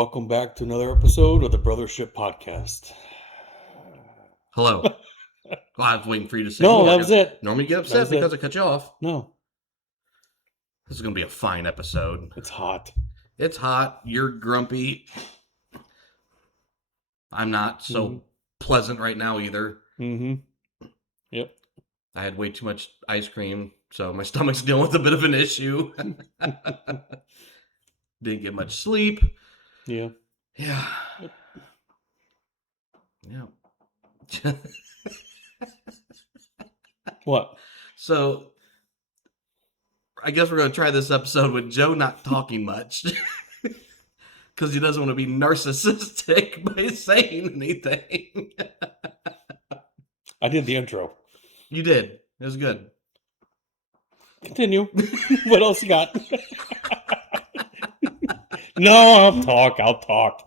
welcome back to another episode of the Brothership Podcast. Hello. Well, I was waiting for you to say No, more. that was it. Normally you get That upset was because it. I cut you off. No, This is going to be a fine episode. it's hot. It's hot. You're grumpy. I'm not so pleasant right now either. Mm-hmm. Yep. I had way too much ice cream, so my stomach's dealing with a bit of an issue. Didn't get much sleep. Yeah. Yeah. Yeah. What? So, I guess we're going to try this episode with Joe not talking much. Because he doesn't want to be narcissistic by saying anything. I did the intro. You did. It was good. Continue. What else you got? No, I'll talk.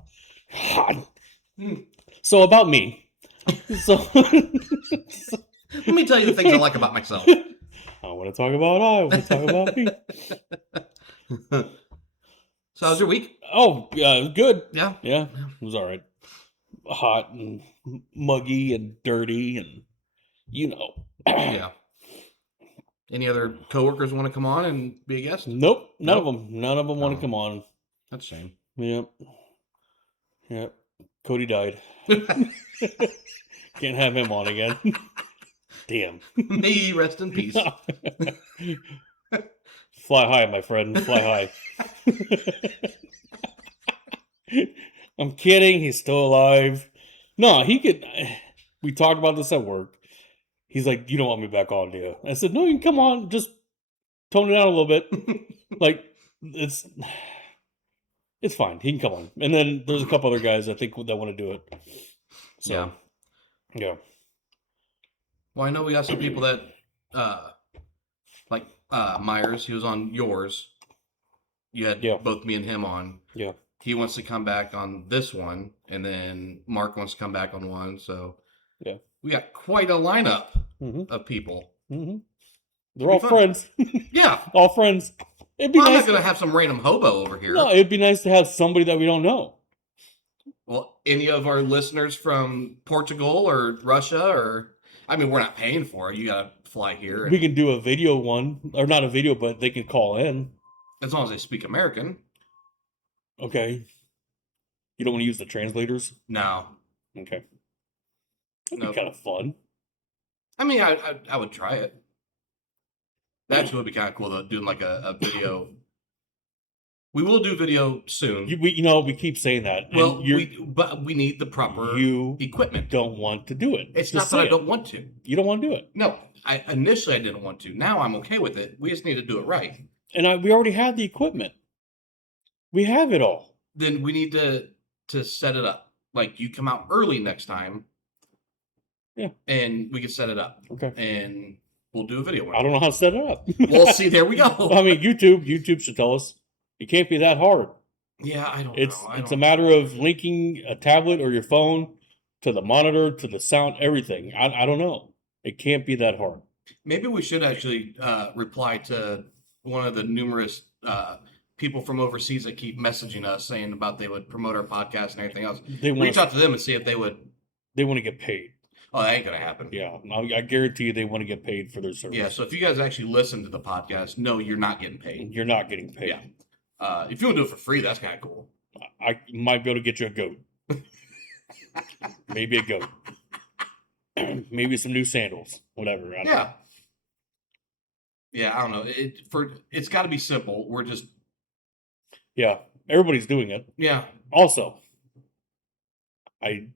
So about me. So Let me tell you the things I like about myself. I want to talk about me. So, how's your week? Oh, yeah, it was good. Yeah. Yeah, it was all right. Hot and muggy and dirty and, Yeah. Any other coworkers want to come on and be a guest? Nope, none of Nope. them. None of them want Oh. to come on. That's a shame. Yep. Cody died. Can't have him on again. Damn. May he rest in peace. Fly high, my friend. Fly high. I'm kidding. He's still alive. No, he could. We talked about this at work. He's like, "You don't want me back on, do you?" I said, "No, you can come on. Just tone it down a little bit. Like, it's fine. He can come on." And then there's a couple other guys I think that want to do it. So, yeah. Well, I know we got some people that, like Myers, he was on yours. You had both me and him on. Yeah. He wants to come back on this one, and then Mark wants to come back on one. So, yeah, we got quite a lineup Mm-hmm. of people. Mm-hmm. They're all friends. Yeah. All friends. It'd be Well, I'm nice. not going to have some random hobo over here. No, it'd be nice to have somebody that we don't know. Well, any of our listeners from Portugal or Russia, or I mean, we're not paying for it. You got to fly here. We can do a video one, or not a video, but they can call in. As long as they speak American. Okay. You don't want to use the translators? No. Okay. That'd Nope. be kind of fun. I mean, I would try it. That actually would be kind of cool, though, doing like a video. We will do video soon. We keep saying that. Well, but we need the proper equipment. Don't want to do it. It's not that I don't want to. You don't want to do it. No, initially I didn't want to. Now I'm okay with it. We just need to do it right. And we already have the equipment. We have it all. Then we need to set it up. Like, you come out early next time. Yeah. And we can set it up. Okay. And we'll do a video. I don't know how to set it up. Well, see, there we go. I mean, YouTube should tell us. It can't be that hard. Yeah, I don't know. It's a matter of linking a tablet or your phone to the monitor, to the sound, everything. I don't know. It can't be that hard. Maybe we should actually reply to one of the numerous people from overseas that keep messaging us saying about they would promote our podcast and everything else. Reach out to them and see if they would. They want to get paid. Oh, that ain't going to happen. Yeah, I guarantee you they want to get paid for their service. Yeah, so if you guys actually listen to the podcast, no, you're not getting paid. You're not getting paid. Yeah. If you want to do it for free, that's kind of cool. I might be able to get you a goat. Maybe a goat. Maybe some new sandals. Whatever. Yeah. Yeah, I don't know. It's got to be simple. We're just. Yeah, everybody's doing it. Yeah. Also, I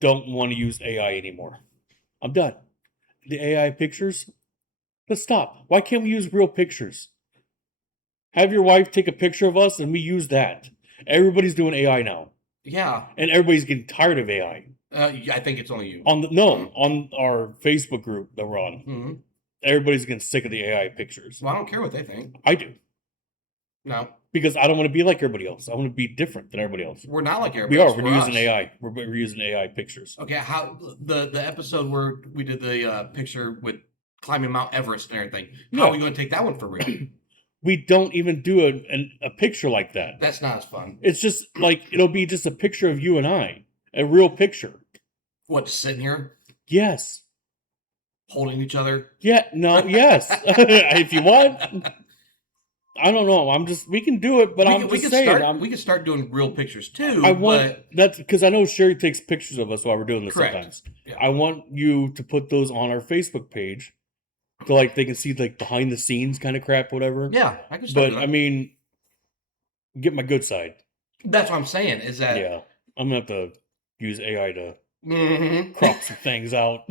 don't want to use AI anymore. I'm done. The AI pictures, let's stop. Why can't we use real pictures? Have your wife take a picture of us and we use that. Everybody's doing AI now. Yeah. And everybody's getting tired of AI. I think it's only you. On our Facebook group that we're on. Mm-hmm. Everybody's getting sick of the AI pictures. Well, I don't care what they think. I do. No. Because I don't want to be like everybody else. I want to be different than everybody else. We're not like everybody else. We're using AI. We're using AI pictures. Okay, how the episode where we did the picture with climbing Mount Everest and everything. How are we going to take that one for real? we don't even do a picture like that. That's not as fun. It's just like it'll be just a picture of you and I, a real picture. What, just sitting here Yes. holding each other? Yeah. No. Yes. If you want. I don't know. We can do it, but I'm just saying. We can start doing real pictures too. That's because I know Sherry takes pictures of us while we're doing this Correct. sometimes. Yeah. I want you to put those on our Facebook page, so like they can see like behind the scenes kind of crap, whatever. Yeah, I can start. But I mean, get my good side. That's what I'm saying. Is that Yeah, I'm gonna have to use AI to mm-hmm. crop some things out.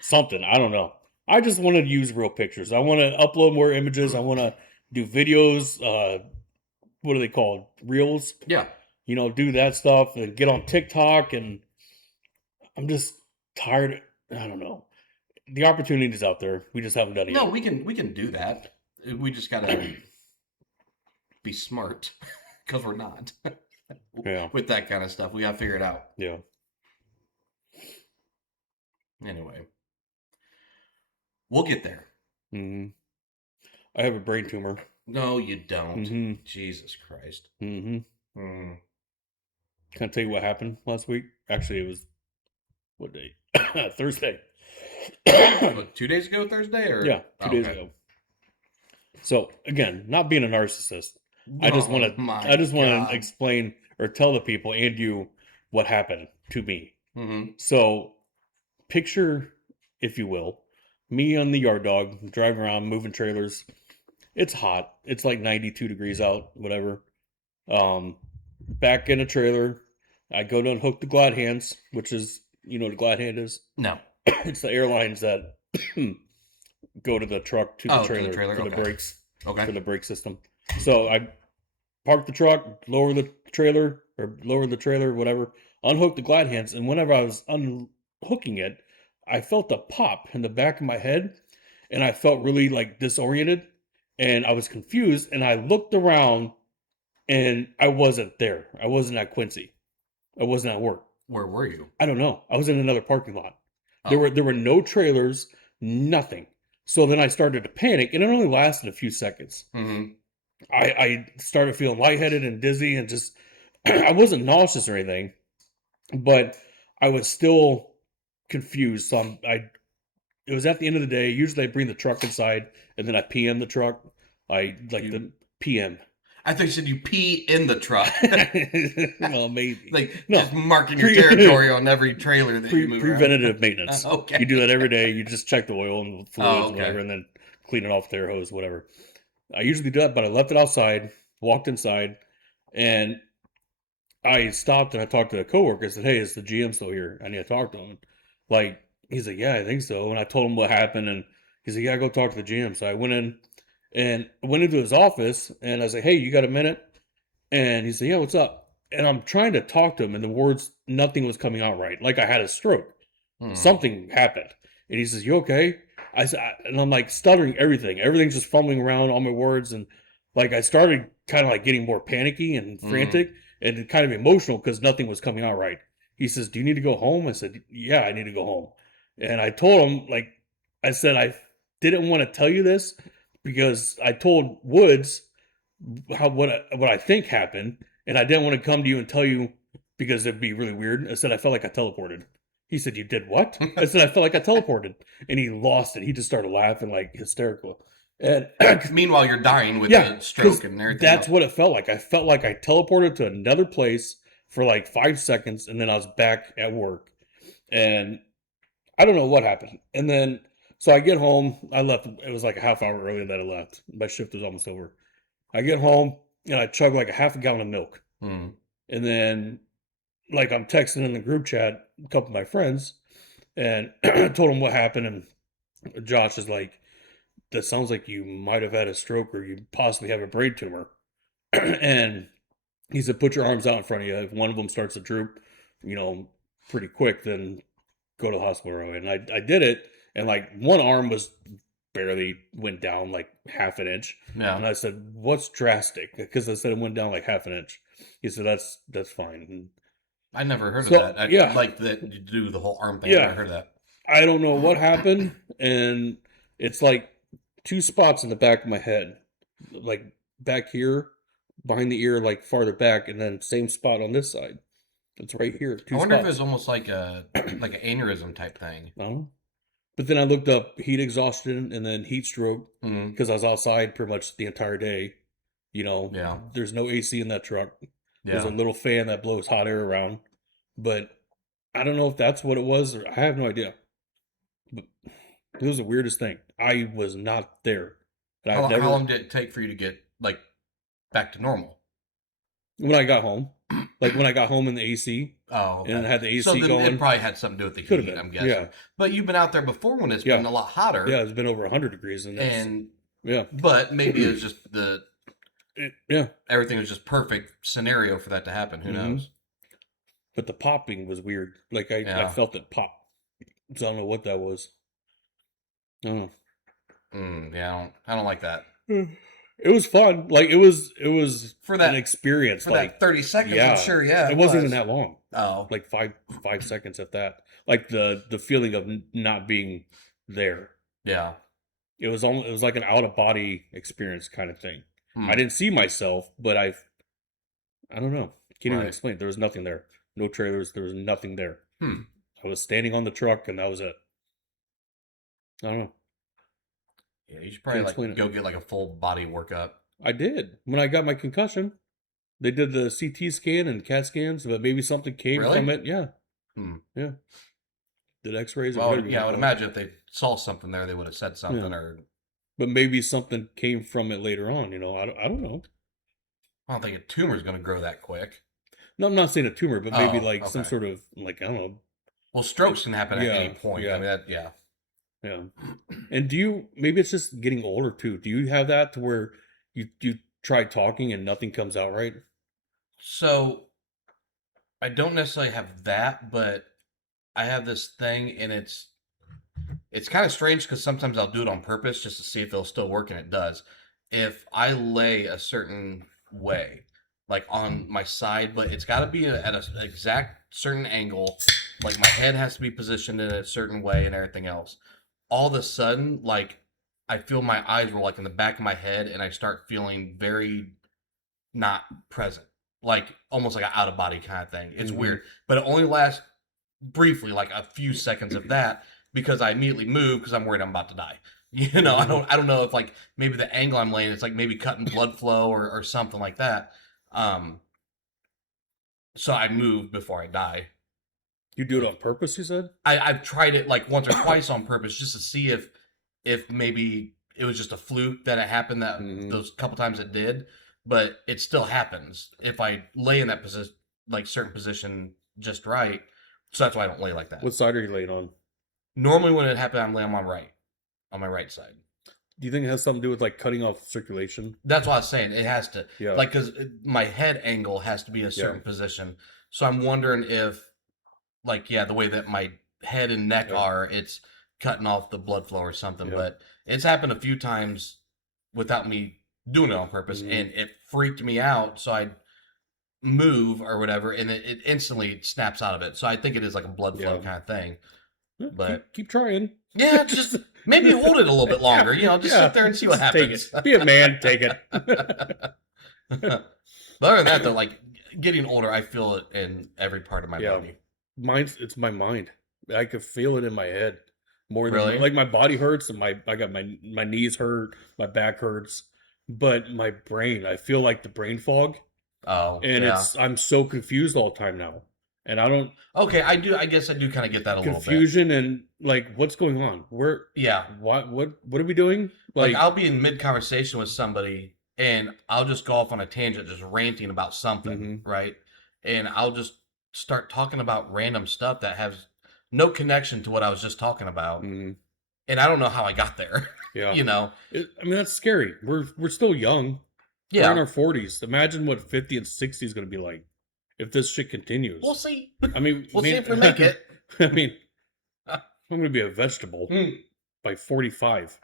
Something, I don't know. I just want to use real pictures. I want to upload more images. I want to do videos. What are they called? Reels? Yeah. You know, do that stuff and get on TikTok. And I'm just tired. I don't know. The opportunity's out there. We just haven't done it No, yet. we can do that. We just gotta be smart because we're not. Yeah. With that kind of stuff, we gotta figure it out. Yeah. Anyway, we'll get there. Mm-hmm. I have a brain tumor. No, you don't. Mm-hmm. Jesus Christ. Mm-hmm. Mm. Can I tell you what happened last week? Actually, it was what day? Thursday. What, 2 days ago, Thursday, or Yeah, 2 days ago. So again, not being a narcissist, I just want to explain or tell the people and you what happened to me. Mm-hmm. So picture, if you will, me on the yard dog driving around moving trailers. It's hot. It's like 92 degrees out, whatever. Back in a trailer, I go to unhook the glide hands, which is, you know what a glide hand is? No. It's the airlines that go to the truck to the trailer, for the brakes, for the brake system. So I park the truck, lower the trailer, whatever, unhook the glide hands, and whenever I was unhooking it, I felt a pop in the back of my head, and I felt really like disoriented, and I was confused, and I looked around, and I wasn't there. I wasn't at Quincy. I wasn't at work. Where were you? I don't know. I was in another parking lot. Oh. There were no trailers, nothing. So then I started to panic, and it only lasted a few seconds. Mm-hmm. I started feeling lightheaded and dizzy, and just I wasn't nauseous or anything, but I was still confused. So it was at the end of the day. Usually I bring the truck inside, and then I PM the truck. The PM. I thought you said you pee in the truck. Well, maybe. Like, no, just marking your territory on every trailer that you move preventative maintenance. Okay. You do that every day. You just check the oil and fluids and whatever, and then clean it off with air hose, whatever. I usually do that, but I left it outside, walked inside, and I stopped and I talked to a coworker. I said, "Hey, is the GM still here? I need to talk to him." Like, he's like, "Yeah, I think so." And I told him what happened, and he's like, "Yeah, go talk to the GM." So I went in. And I went into his office, and I was like, "Hey, you got a minute?" And he said, "Yeah, what's up?" And I'm trying to talk to him, and the words, nothing was coming out right. Like I had a stroke. Something happened. And he says, "You okay?" And I'm like stuttering everything. Everything's just fumbling around all my words. And like I started kind of like getting more panicky and frantic and kind of emotional because nothing was coming out right. He says, "Do you need to go home?" I said, "Yeah, I need to go home." And I told him, like, I said, I didn't want to tell you this, because I told Woods what I think happened, and I didn't want to come to you and tell you because it'd be really weird. I said I felt like I teleported. He said, "You did what?" I said I felt like I teleported, and he lost it. He just started laughing like hysterical. And meanwhile, you're dying with the stroke and everything. That's what it felt like. I felt like I teleported to another place for like 5 seconds, and then I was back at work, and I don't know what happened. And then. So I get home. I left. It was like a half hour earlier that I left. My shift was almost over. I get home and I chug like a half a gallon of milk. And then, like, I'm texting in the group chat a couple of my friends, and told them what happened. And Josh is like, "That sounds like you might have had a stroke or you possibly have a brain tumor." And he said, "Put your arms out in front of you. If one of them starts to droop, pretty quick, then go to the hospital." And I did it. And like one arm was barely went down like half an inch. Yeah. And I said, "What's drastic?" Because I said it went down like half an inch. He said, That's fine. And I never heard of that. I like that you do the whole arm thing. Yeah. I never heard of that. I don't know what happened. And it's like two spots in the back of my head, like back here, behind the ear, like farther back, and then same spot on this side. It's right here. I Two wonder if spots. it's almost like a like an aneurysm type thing. No. But then I looked up heat exhaustion and then heat stroke Mm, because I was outside pretty much the entire day. You know, yeah, there's no AC in that truck. There's a yeah. little fan that blows hot air around. But I don't know if that's what it was, or I have no idea. But it was the weirdest thing. I was not there. And I've How never, long did it take for you to get like back to normal? when I got home, like when I got home in the AC Oh, and I okay. had the AC So then it going, probably had something to do with the could have heat, been. I'm guessing. Yeah. But you've been out there before when it's Yeah. been a lot hotter. Yeah, it's been over 100 degrees. And yeah. but maybe it was just Yeah. everything was just perfect scenario for that to happen. Who Mhm. knows? But the popping was weird. Like I Yeah. felt it pop. So I don't know what that was. I don't Yeah, I don't like that. know. It was fun. Like it was For that an experience. for Like that 30 seconds, yeah, I'm sure. Yeah, it wasn't even was. that long. Oh, Like five seconds at that. Like the feeling of not being there. yeah. It was like an out of body experience kind of thing. Hmm. I didn't see myself, but I don't know. Can't even Right. explain. There was nothing there. No trailers. There was nothing there. Hmm. I was standing on the truck, and that was it. I don't know. Yeah, you should probably Can't explain like it. go get like a full body workup. I did when I got my concussion. They did the CT scan and CAT scans, but maybe something came Really? from it. Yeah, Hmm. yeah. Did X-rays or Well, whatever. you yeah, I would wanna call it. imagine if they saw something there, they would have said something. Yeah. Or But maybe something came from it later on. You know, I don't know. I don't think a tumor's going to grow that quick. No, I'm not saying a tumor, but maybe Oh, like some okay. sort of like I don't know. Well, strokes can happen at Yeah, any point. yeah. I mean, that yeah. Yeah. And do you maybe it's just getting older too? Do you have that to where you try talking and nothing comes out right? So I don't necessarily have that, but I have this thing, and it's kind of strange because sometimes I'll do it on purpose just to see if it'll still work, and it does. If I lay a certain way, like on my side, but it's got to be at an exact certain angle, like my head has to be positioned in a certain way and everything else. All of a sudden, like I feel my eyes roll like in the back of my head, and I start feeling very not present, like almost like an out of body kind of thing. It's Mhm. weird, but it only lasts briefly, like a few seconds of that, because I immediately move because I'm worried I'm about to die. You know, I don't know if like maybe the angle I'm laying, it's like maybe cutting blood flow or something like that. So I move before I die. You do it on purpose, you said? I've tried it like once or twice on purpose just to see if maybe it was just a fluke that it happened that Mhm. those couple times it did, but it still happens if I lay in that position, like certain position just right. So that's why I don't lay like that. What side are you laying on? Normally when it happens, I'm laying on my right side. Do you think it has something to do with like cutting off circulation? That's what I was saying. It has to, Yeah. like, because my head angle has to be a certain position. So I'm wondering if, like, yeah, the way that my head and neck Yeah. are, it's cutting off the blood flow or something. Yeah. But it's happened a few times without me doing it on purpose, Mhm. and it freaked me out. So I move or whatever, and it instantly snaps out of it. So I think it is like a blood flow Yeah. kind of thing. Yeah, But keep trying. yeah, just maybe hold it a little bit longer. You know, just sit there and see what just take happens. it. Be a man, take it. But other than that, though, like getting older, I feel it in every part of my Yeah. body. It's my mind. I could feel it in my head more than Really? like my body hurts and I got my knees hurt, my back hurts, but my brain, I feel like the brain fog, Oh, and yeah. I'm so confused all the time now, and I don't Okay, I do. I guess I do kind of get that a little bit. confusion and like what's going on? Where Yeah, what are we doing? like I'll be in mid conversation with somebody, and I'll just go off on a tangent, just ranting about something, Mhm. right? And I'll just start talking about random stuff that has no connection to what I was just talking about, Mhm. and I don't know how I got there. Yeah. You know? I mean that's scary. We're still young. We're in Yeah, our 40s. Imagine what 50 and 60 is going to be like if this shit continues. we'll see. I mean, We'll see if we make it. I mean, I'm going to be a vegetable Hmm. by 45,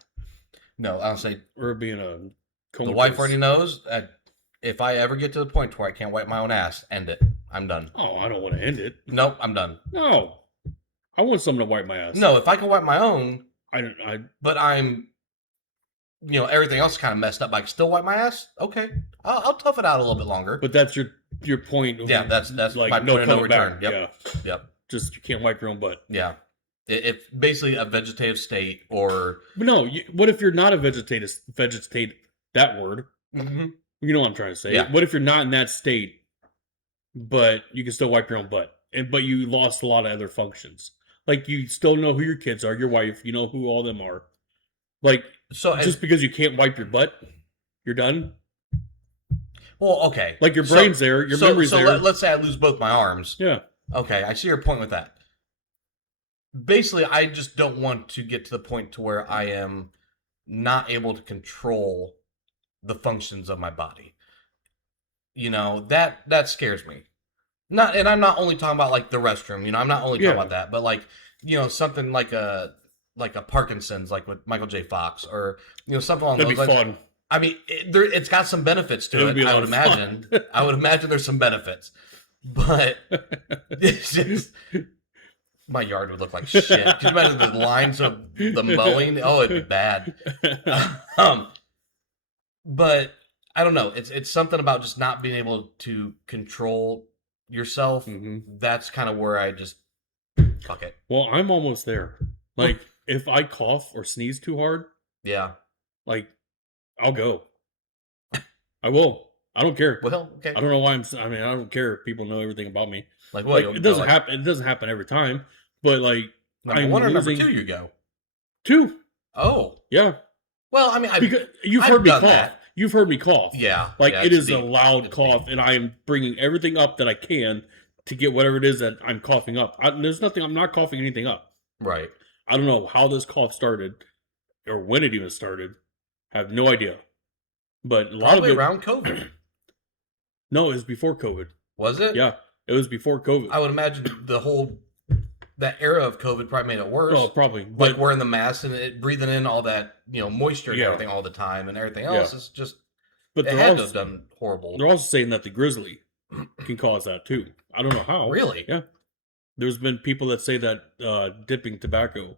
No, I'll say or being a the comatose. wife already knows. If I ever get to the point where I can't wipe my own ass, end it. I'm done. Oh, I don't want to end it. Nope, I'm done. No, I want someone to wipe my ass. No, if I can wipe my own, I don't. but I'm everything else is kind of messed up, but I can still wipe my ass. Okay, I'll tough it out a little bit longer. But that's your point. Yeah, that's like my no point of no coming back. return. Yep. Yeah, Yep. just you can't wipe your own butt. Yeah. If basically a vegetative state or But no, what if you're not a vegetative that word? Mhm. You know what I'm trying to say. Yeah. What if you're not in that state, but you can still wipe your own butt, but you lost a lot of other functions? Like you still know who your kids are, your wife, you know who all them are. Like so just because you can't wipe your butt, you're done. well, okay. Like your brain's there, your memory's there. Let's say I lose both my arms. Yeah. Okay, I see your point with that. Basically, I just don't want to get to the point to where I am not able to control the functions of my body. That scares me. And I'm not only talking about like the restroom. I'm not only talking about that, but like something like a Parkinson's, like with Michael J. Fox, or something along That'd those be lines. fun. I mean, it's got some benefits to it. I would imagine. I would imagine there's some benefits, but it's just my yard would look like shit. Can you imagine the lines of the mowing? Oh, it'd be bad. But I don't know. It's something about just not being able to control yourself. Mm-hmm. That's kind of where I just fuck it. Well, I'm almost there. Like if I cough or sneeze too hard, yeah, like I'll go. I will. I don't care. Well, okay. I don't know why I don't care if people know everything about me. Like what? Like, it doesn't happen. It doesn't happen every time. But like number one or number two, you go. 2. Oh, yeah. Well, I mean, because you've heard me cough. That. You've heard me cough. Yeah. Like yeah, it is a loud cough, and I am bringing everything up that I can to get whatever it is that I'm coughing up. There's nothing. I'm not coughing anything up. Right. I don't know how this cough started, or when it even started. I have no idea. But a lot Probably of it around COVID. No, it was before COVID. Was it? Yeah, it was before COVID. I would imagine that era of COVID probably made it worse. Oh, probably. Like wearing the mask and breathing in all that, moisture and Yeah. everything all the time, and everything else is just. But it they're had also, to have done horrible. They're also saying that the grizzly can cause that too. I don't know how. Really? Yeah. There's been people that say that dipping tobacco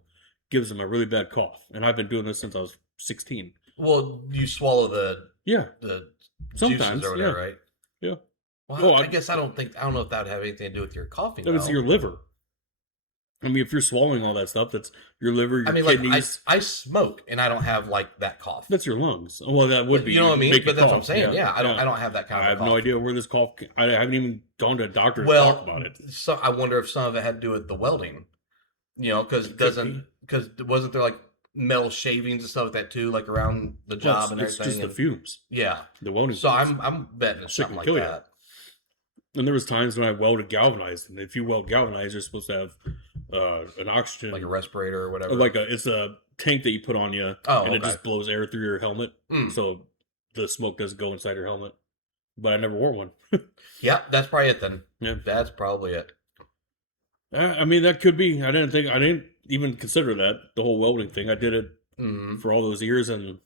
gives them a really bad cough, and I've been doing this since I was 16. Well, you swallow the Sometimes juices or whatever, right? Yeah. Well, I guess I don't know if that would have anything to do with your coughing. It's your liver. I mean, if you're swallowing all that stuff, that's your liver, your kidneys. Like I smoke and I don't have like that cough. That's your lungs. Well, that would be. You know what I mean? But that's what I'm saying. Yeah, I don't have that kind of. I have cough. no idea where this cough. I haven't even gone to a doctor to talk about it. So I wonder if some of it had to do with the welding. Because wasn't there like metal shavings and stuff like that too, like around the job and everything? It's just the fumes. Yeah, the welding. So I'm betting it's something like that. And there was times when I welded galvanized, and if you weld galvanized, you're supposed to have an oxygen, like a respirator or whatever. It's a tank that you put on you, it just blows air through your helmet, so the smoke doesn't go inside your helmet. But I never wore one. Yeah, that's probably it then. Yeah, that's probably it. I mean, that could be. I didn't even consider that, the whole welding thing. I did it for all those years, and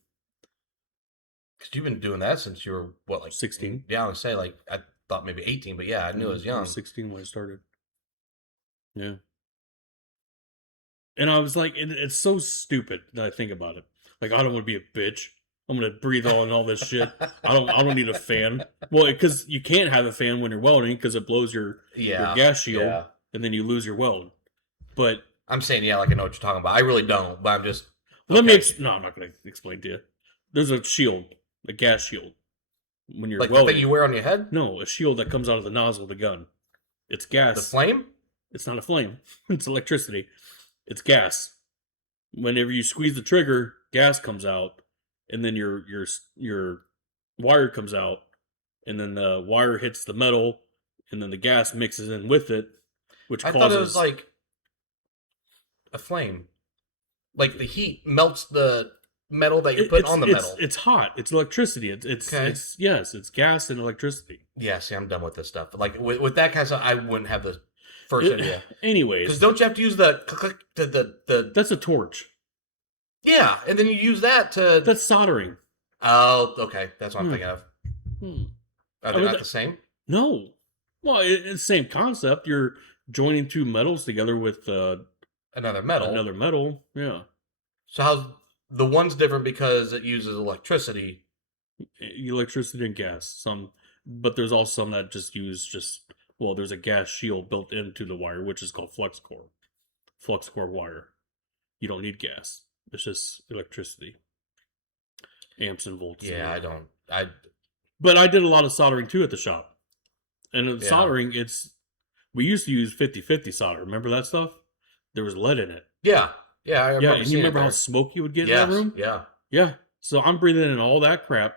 because you've been doing that since you were what, like 16? Yeah, I would say like I thought maybe 18, but yeah, I knew I was young. I was 16 when I started. Yeah. And I was like, it's so stupid that I think about it. Like, I don't want to be a bitch. I'm gonna breathe all this shit. I don't need a fan. Well, because you can't have a fan when you're welding because it blows your gas shield, and then you lose your weld. But I'm saying, like I know what you're talking about. I really don't, but I'm just. No, I'm not gonna explain to you. There's a shield, a gas shield, when you're like welding. The thing you wear on your head? No, a shield that comes out of the nozzle of the gun. It's gas. The flame? It's not a flame. It's electricity. It's gas. Whenever you squeeze the trigger, gas comes out, and then your wire comes out, and then the wire hits the metal, and then the gas mixes in with it, which I thought it was like a flame. Like the heat melts the metal that you're putting on the metal. It's hot. It's electricity. It's gas and electricity. Yeah, see, I'm done with this stuff. Like with that kind of stuff, I wouldn't have the first idea. Anyways, because don't you have to use the That's a torch. Yeah, and then you use that to. That's soldering. Oh, okay, that's what I'm thinking of. Are they not the same? No. Well, it's the same concept. You're joining two metals together with another metal. Another metal, yeah. So The one's different because it uses electricity. Electricity and gas. But there's also some that just use there's a gas shield built into the wire, which is called flux core. Flux core wire. You don't need gas. It's just electricity. Amps and volts. Yeah, But I did a lot of soldering too at the shop. And in Yeah. soldering, we used to use 50/50 solder. Remember that stuff? There was lead in it. Yeah. Yeah, I remember Yeah, and you seeing remember it how there. smoky it would get in Yes, that room? yeah. Yeah. So I'm breathing in all that crap,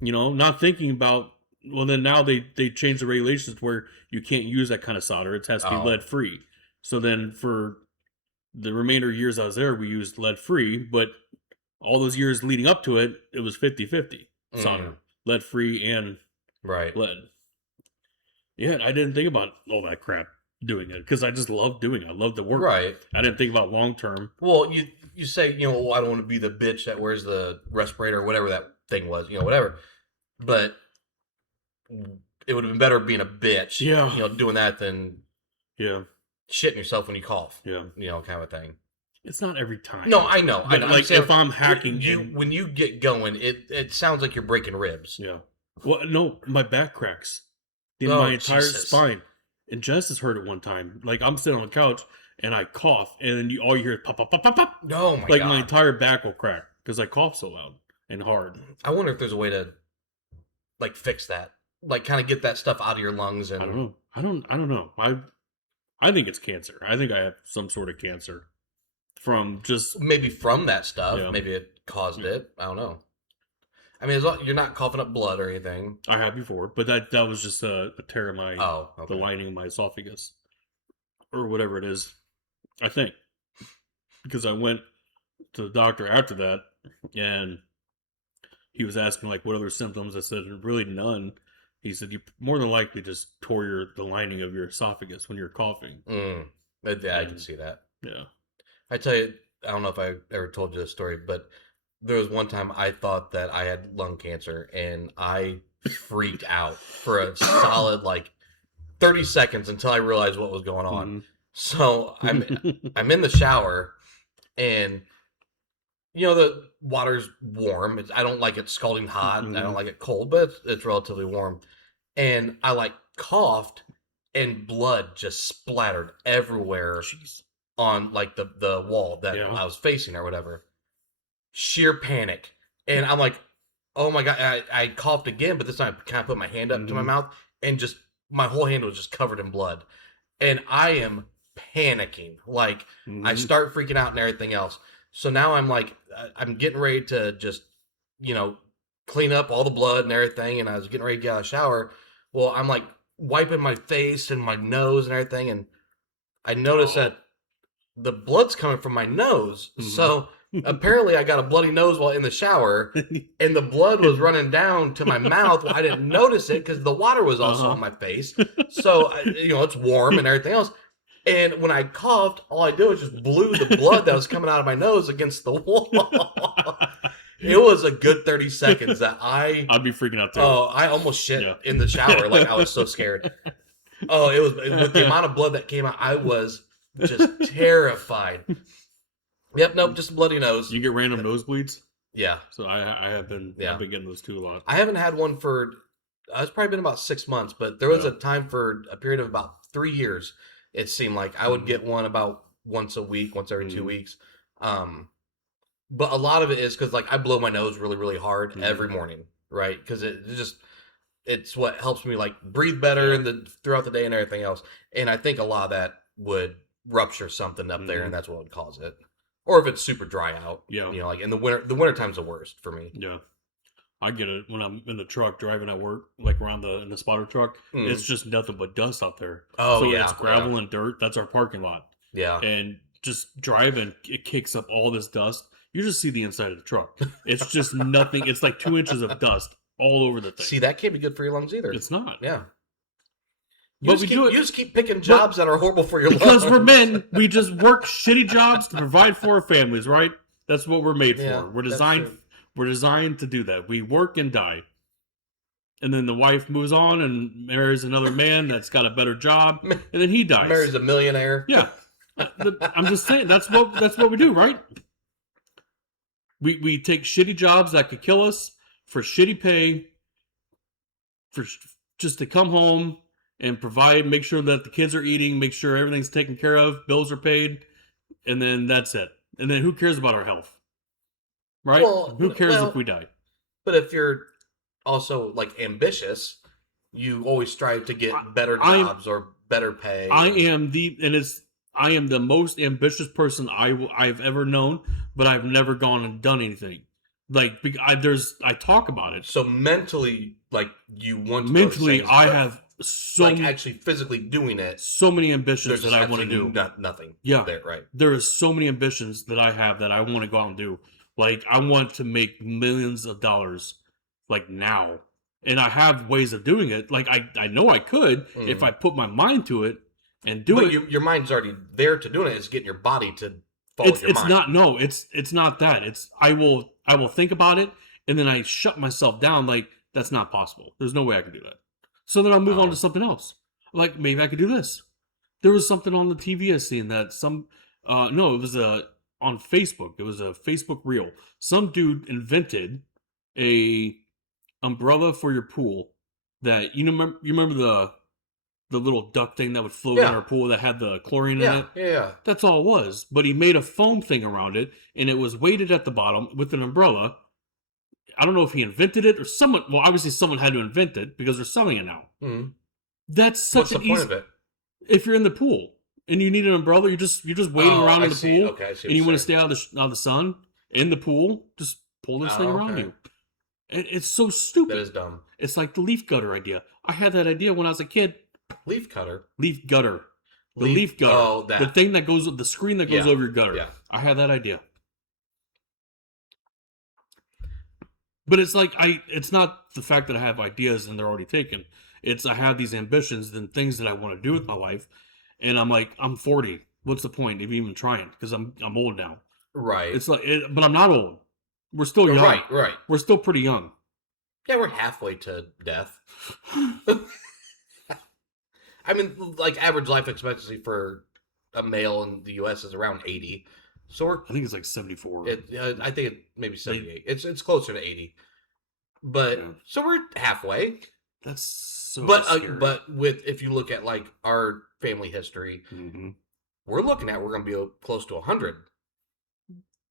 not thinking about, well, then now they changed the regulations to where you can't use that kind of solder. It has to be Oh. lead free. So then for the remainder of years I was there, we used lead free, but all those years leading up to it, it was 50/50 solder, lead free and Right. lead. Yeah, and I didn't think about all that crap doing it because I just love doing it. I love the work. Right. I didn't think about long term. Well, you say, I don't want to be the bitch that wears the respirator or whatever that thing was, whatever. But it would have been better being a bitch, Yeah. doing that than Yeah, shitting yourself when you cough, yeah. kind of a thing. It's not every time. No, I know. But like if I'm hacking, when you get going, it sounds like you're breaking ribs. yeah. Well, no, my back cracks in Oh, my entire Jesus. spine. And Genesis heard it one time. Like I'm sitting on the couch and I cough, and then all you hear is pop, pop, pop, pop, pop. Oh my Like God. my entire back will crack because I cough so loud and hard. I wonder if there's a way to fix that, kind of get that stuff out of your lungs. And I don't know. I don't know. I think it's cancer. I think I have some sort of cancer from just maybe from that stuff. Yeah. Maybe it caused it. I don't know. I mean, as long, you're not coughing up blood or anything. I had before, but that was just a tear in my Okay. the lining of my esophagus or whatever it is. I think because I went to the doctor after that, and he was asking like what other symptoms. I said really none. He said you more than likely just tore the lining of your esophagus when you're coughing. Yeah, I can see that. Yeah. I tell you, I don't know if I ever told you this story, but there was one time I thought that I had lung cancer, and I freaked out for a solid 30 seconds until I realized what was going on. Mhm. So I'm in the shower, and the water's warm. I don't like it scalding hot. I don't like it cold, but it's relatively warm. And I coughed, and blood just splattered everywhere Jeez. on the wall that Yeah. I was facing or whatever. Sheer panic. And I'm like, oh my God. I coughed again, but this time I kind of put my hand up to my Mhm. mouth, and just my whole hand was just covered in blood. And I am panicking. I Mhm. start freaking out and everything else. So now I'm getting ready to just, clean up all the blood and everything. And I was getting ready to get out of the shower. Well, I'm wiping my face and my nose and everything. And I noticed that the blood's coming from my nose. Mhm. So apparently I got a bloody nose while in the shower, and the blood was running down to my mouth. Well, I didn't notice it because the water was also on my face. So, it's warm and everything else. And when I coughed, all I did was just blew the blood that was coming out of my nose against the wall. It was a good 30 seconds that I'd be freaking out too. Oh, I almost shit Yeah. in the shower. I was so scared. Oh, it was with the amount of blood that came out. I was just terrified. Yep, nope, just a bloody nose. You get random nosebleeds, Yeah, so I have been Yeah. I've been getting those too a lot. I haven't had one for. It's probably been about 6 months, but there was Yeah. a time for a period of about 3 years. It seemed like I would Mhm. get one about once a week, once every 2 Mhm. weeks. But a lot of it is because I blow my nose really, really hard Mhm. every morning, right? Because it's what helps me breathe better throughout the day and everything else. And I think a lot of that would rupture something up there, Mhm. and that's what would cause it. Or if it's super dry out, Yeah. in the winter time's the worst for me. Yeah. I get it when I'm in the truck driving at work, around in the spotter truck. Mm. It's just nothing but dust out there. Oh, so yeah, it's gravel and dirt. That's our parking lot. Yeah. And just driving, it kicks up all this dust. You just see the inside of the truck. It's just nothing. It's 2 inches of dust all over the thing. See, that can't be good for your lungs either. It's not. Yeah. But we do it You just keep picking jobs that are horrible for your because lungs. we're men. We just work shitty jobs to provide for our families, right? That's what we're made Yeah, for. We're that's designed. true. We're designed to do that. We work and die. And then the wife moves on and marries another man that's got a better job, and then he dies. Marries a millionaire. Yeah, I'm just saying that's what we do, right? We take shitty jobs that could kill us for shitty pay, for just to come home and provide, make sure that the kids are eating, make sure everything's taken care of, bills are paid, and then that's it. And then who cares about our health? Right? Well, Who cares well, if we die? but if you're also like ambitious, you always strive to get better jobs or better pay. I am the most ambitious person I've ever known, but I've never gone and done anything. Like I talk about it. So mentally, like you want to Mentally, go to things, I but, have so like actually physically doing it. so many ambitions There's that I want to do. Nothing. Yeah, there, right. There is so many ambitions that I have that I want to go out and do. Like I want to make millions of dollars, like now, and I have ways of doing it. Like I know I could if I put my mind to it and do it. But your mind's already there to doing it. It's getting your body to follow your mind. It's not that. It's I will think about it and then I shut myself down. Like that's not possible. There's no way I can do that. So then I'll move on to something else. Like maybe I could do this. There was something on the TV I seen that it was on Facebook. It was a Facebook reel. Some dude invented a umbrella for your pool that you remember the little duck thing that would float in our pool that had the chlorine in it? Yeah. That's all it was. But he made a foam thing around it and it was weighted at the bottom with an umbrella. I don't know if he invented it or someone. Well, obviously someone had to invent it because they're selling it now. Mm-hmm. That's such What's the point of it? If you're in the pool and you need an umbrella, you're just waiting around in the pool, okay, I see and you want to stay out of the sun in the pool. Just pull this thing around okay. you. And it's so stupid. That is dumb. It's like the leaf gutter idea. I had that idea when I was a kid. Leaf cutter. Leaf gutter. The leaf gutter. Oh, that. The thing that goes, the screen that goes over your gutter. Yeah. I had that idea. But it's like it's not the fact that I have ideas and they're already taken. It's I have these ambitions and things that I want to do with my life, and I'm like, I'm 40. What's the point of even trying? Because I'm old now. Right. It's like, but I'm not old. We're still young. Right. We're still pretty young. Yeah, we're halfway to death. I mean, like average life expectancy for a male in the U.S. is around 80. So I think it's like 74. I think it maybe 78. It's closer to 80. But so we're halfway. That's so scary. But if you look at like our family history, we're going to be close to 100.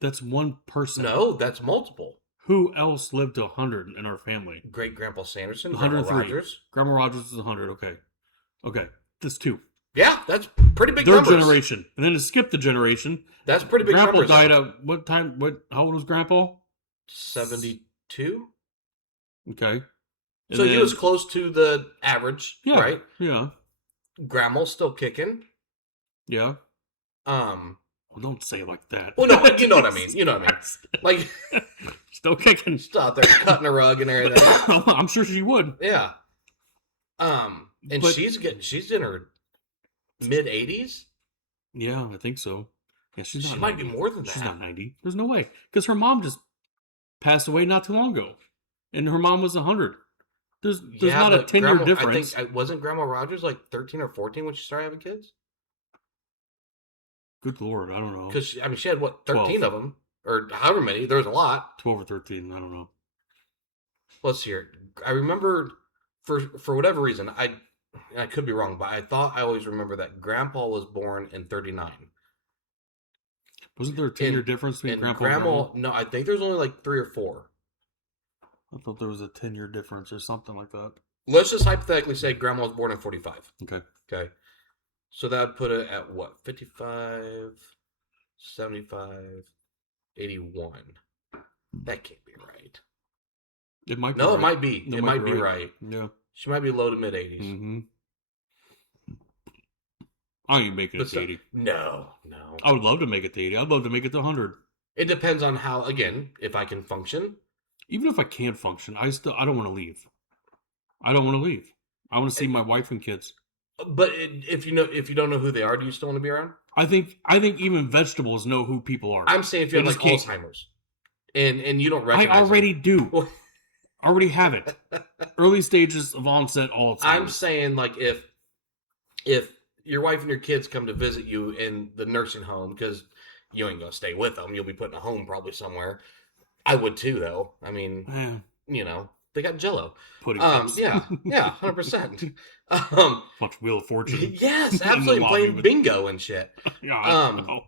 That's one person. No, that's multiple. Who else lived to 100 in our family? Great Grandpa Sanderson, 103. Grandma Rogers. Grandma Rogers is 100. Okay. That's two. Yeah, that's pretty big Their numbers. generation. And then to skip the generation. That's pretty big Grandpa numbers. Grandpa died at what time? How old was Grandpa? 72. Okay. And so he was close to the average, right? Yeah. Grandma's still kicking. Yeah. Well, don't say it like that. Well, no, you know what I mean. You know what I mean. Like, still kicking. Still out there cutting a rug and everything. I'm sure she would. Yeah. And she's in her mid 80s. Yeah, I think so. Yeah, she's not. She might be more than that. She's not 90. There's no way because her mom just passed away not too long ago, and her mom was 100. There's not a 10-year difference. I think wasn't Grandma Rogers like 13 or 14 when she started having kids? Good Lord, I don't know. Because she had what 13 12. Of them, or however many. There was a lot. 12 or 13. I don't know. Let's see here. I remember for whatever reason I could be wrong, but I thought I always remember that Grandpa was born in 39. Wasn't there a 10-year difference between Grandpa and Grandma? No, I think there's only like 3 or 4. I thought there was a 10-year difference or something like that. Let's just hypothetically say Grandma was born in 45. Okay. So that would put it at what? 55, 75, 81. That can't be right. It might be. No, right. It might be. It might be right. Yeah. She might be low to mid 80s. Mm-hmm. I ain't making it to 80. No. I would love to make it to 80. I'd love to make it to 100. It depends on how, again, if I can function. Even if I can't function, I don't want to leave. I don't want to leave. I want to see my wife and kids. But if you don't know who they are, do you still want to be around? I think even vegetables know who people are. I'm saying if you have like Alzheimer's and you don't recognize I already do. I already have it. Early stages of onset Alzheimer's. I'm saying like if your wife and your kids come to visit you in the nursing home, because you ain't gonna stay with them, you'll be put in a home probably somewhere. I would too, though. I mean, they got Jello. Pudding cups. Yeah, 100%. Um, Watch Wheel of Fortune. yes, In the absolutely, lobby playing with- bingo and shit. Yeah, I know.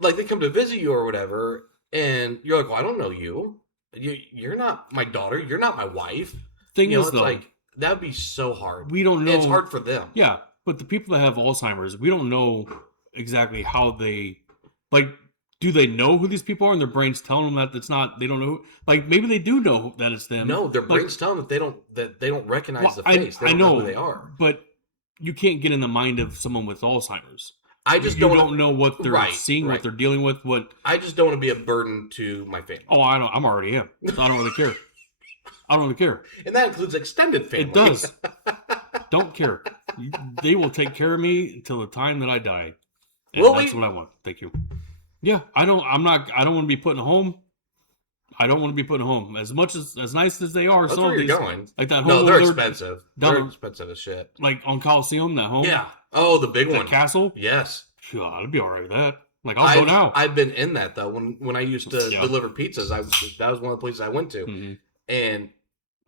Like they come to visit you or whatever, and you're like, "Well, I don't know you. You're not my daughter. You're not my wife." Thing is, It's though, like that would be so hard. we don't know. It's hard for them. Yeah, but the people that have Alzheimer's, we don't know exactly how they like. Do they know who these people are, and their brains telling them that it's not? They don't know. Like maybe they do know that it's them. No, their Like, brains tell them that they don't recognize well, the face. They I don't know know who they are. but you can't get in the mind of someone with Alzheimer's. I just you don't, don't know what they're Right, seeing, right. what they're dealing with. What? I just don't want to be a burden to my family. Oh, I don't. I'm already am. So I don't really care. I don't really care. And that includes extended family. It does. Don't care. They will take care of me until the time that I die. And Well, that's what I want. Thank you. Yeah, I don't want to be put in a home. I don't want to be put in a home. As much as nice as they are, That's some where of you're these, going. like that home No, they're over- expensive. down- They're expensive as shit. like on Coliseum, that home. Yeah. Oh, the big That one. castle. Yes. Phew, I'd be alright with that. Like I'll go now. I've been in that though. When I used to Yeah. deliver pizzas, that was one of the places I went to, Mhm. and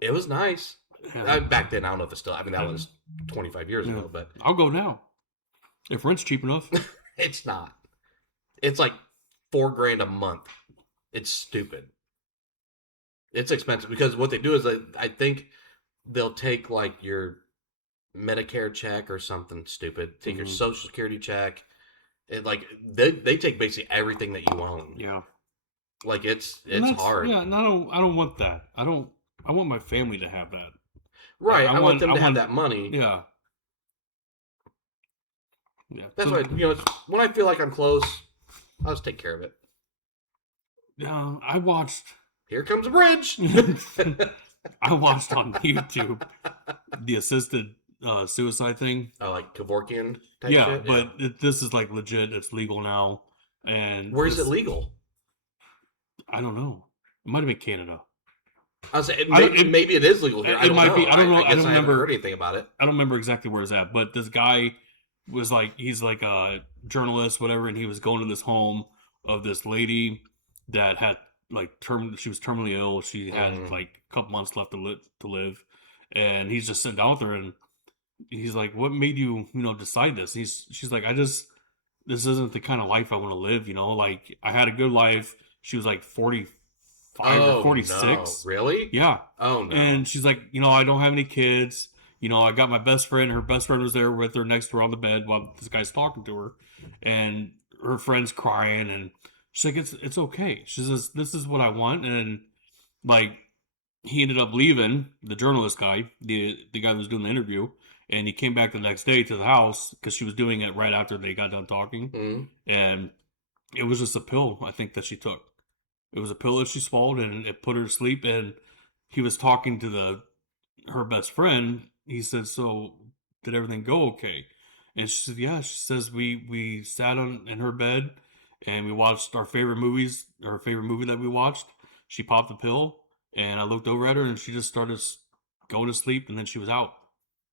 it was nice. Yeah. Back then, I don't know if it's still. I mean, that was 25 years Yeah. ago, but I'll go now if rent's cheap enough. it's not. It's like $4,000 a month. It's stupid. It's expensive because what they do is I think they'll take like your Medicare check or something stupid, take your Mhm. Social Security check. It like they take basically everything that you own. Yeah, Like it's And that's- hard. Yeah, and I don't want that. I want my family to have that. Right. I I want them to want- have that money. Yeah. Yeah. That's so- why when I feel like I'm close, I'll just take care of it. Yeah, I watched. Here comes a bridge. I watched on YouTube the assisted suicide thing. Oh, like Kevorkian type Yeah, shit? but this is like legit. It's legal now, and Where is it this- legal? I don't know. It might have been Canada. I was saying, I don't- maybe it is legal here. it I don't might know. be. I don't know. I guess don't haven't remember. heard anything about it. I don't remember exactly where it's at, but this guy was like, he's like a journalist, whatever, and he was going to this home of this lady that had like she was terminally ill. She had Mm. like a couple months left to live, and he's just sitting down with her, and he's like, "What made you, decide this?" She's like, this isn't the kind of life I want to live. Like I had a good life. She was like 45 or 46. No. Really? Yeah. Oh no. And she's like, I don't have any kids. I got my best friend. Her best friend was there with her next to her on the bed while this guy's talking to her. And her friend's crying. And she's like, it's okay. She says, this is what I want. And like, he ended up leaving, the journalist guy, the guy who was doing the interview. And he came back the next day to the house because she was doing it right after they got done talking. Mhm. And it was just a pill, I think, that she took. It was a pill that she swallowed, and it put her to sleep. And he was talking to her best friend. He said, "So did everything go okay?" And she said, "Yeah." She says, "We sat in her bed, and we watched our favorite movies. Our favorite movie that we watched. She popped the pill, and I looked over at her, and she just started going to sleep, and then she was out.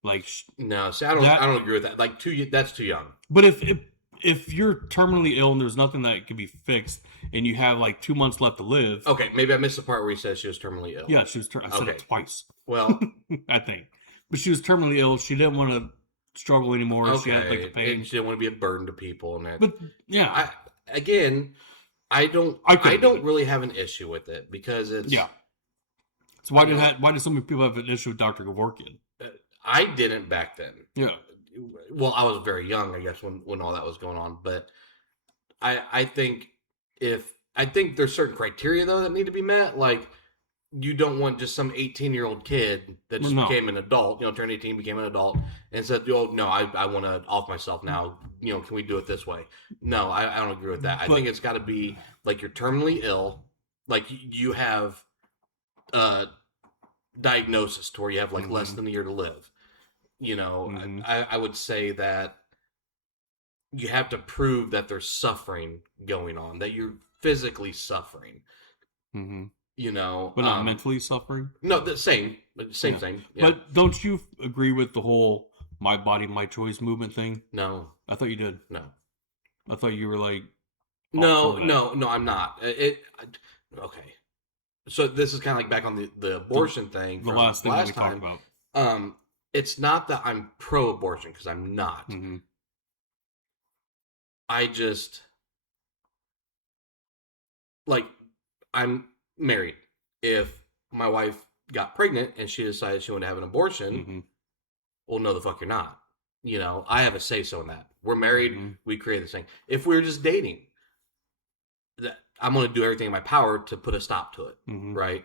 Like, No, see, I don't agree with that. Like, that's too young. but if you're terminally ill and there's nothing that can be fixed, and you have like 2 months left to live, Okay, maybe I missed the part where he says she was terminally ill. yeah, she was. I said Okay. it twice, Well, I think, but she was terminally ill. She didn't want to struggle anymore. okay. She had like the pain. And she didn't want to be a burden to people, and that. But yeah, I don't I couldn't do it. really have an issue with it because it's yeah. So why Yeah. did so many people have an issue with Dr. Kevorkian? I didn't back then. Yeah, Well, I was very young, I guess, when all that was going on. But I think there's certain criteria though that need to be met. Like, you don't want just some 18-year-old kid that just No. became an adult, turned 18, became an adult, and said, "Oh no, I want to off myself now. Can we do it this way?" No, I don't agree with that. I But- think it's got to be like you're terminally ill, like you have diagnosis to where you have like less Mhm. than a year to live. Mhm. I would say that you have to prove that there's suffering going on, that you're physically suffering. hmm But but not mentally suffering. No, the same Yeah. thing. Yeah. But don't you agree with the whole "my body, my choice" movement thing? no, I thought you did. no, I thought you were like, no, for that. no, no. I'm not. Okay. So this is kind of like back on the abortion thing. The from last thing that we time. talked about. It's not that I'm pro-abortion, because I'm not. Mm-hmm. I just, like, I'm married. If my wife got pregnant and she decided she wanted to have an abortion, Mm-hmm. well, no, the fuck you're not. You know, I have a say-so in that. We're married. Mm-hmm. We created this thing. If we were just dating, I'm going to do everything in my power to put a stop to it, Mm-hmm. right?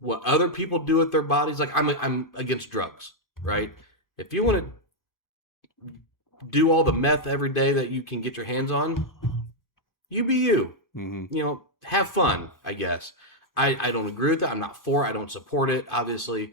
What other people do with their bodies, like I'm against drugs, right? If you want to do all the meth every day that you can get your hands on, you be you. Mm-hmm. You know, have fun, I guess. I don't agree with that. I'm not for it. I don't support it, obviously.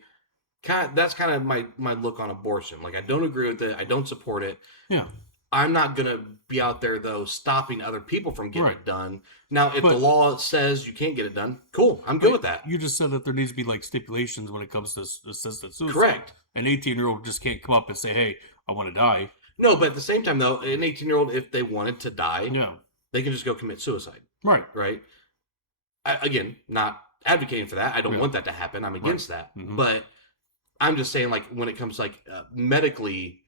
That's kind of my look on abortion. Like, I don't agree with it. I don't support it. Yeah. I'm not going to be out there, though, stopping other people from getting Right. it done. Now, if But- the law says you can't get it done, cool. I'm good with that. You just said that there needs to be like stipulations when it comes to assisted suicide. Correct. An 18-year-old just can't come up and say, "Hey, I want to die." No, but at the same time, though, an 18-year-old, if they wanted to die, Yeah. they can just go commit suicide, Right. right? Again, not advocating for that. I don't Yeah. want that to happen. I'm against that. Mhm. But I'm just saying, like, when it comes to, like, medically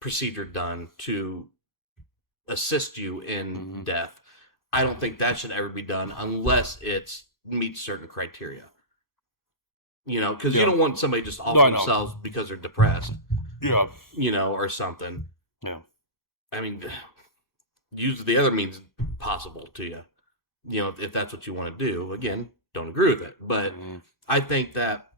procedure done to assist you in Mhm. death, I don't think that should ever be done unless it meets certain criteria. You know, because you Yeah. don't want somebody just off No, I know. themselves because they're depressed, Yeah. you know, or something. Yeah. I mean, use the other means possible to you. You know, if that's what you want to do. Again, don't agree with it. But Mhm. I think that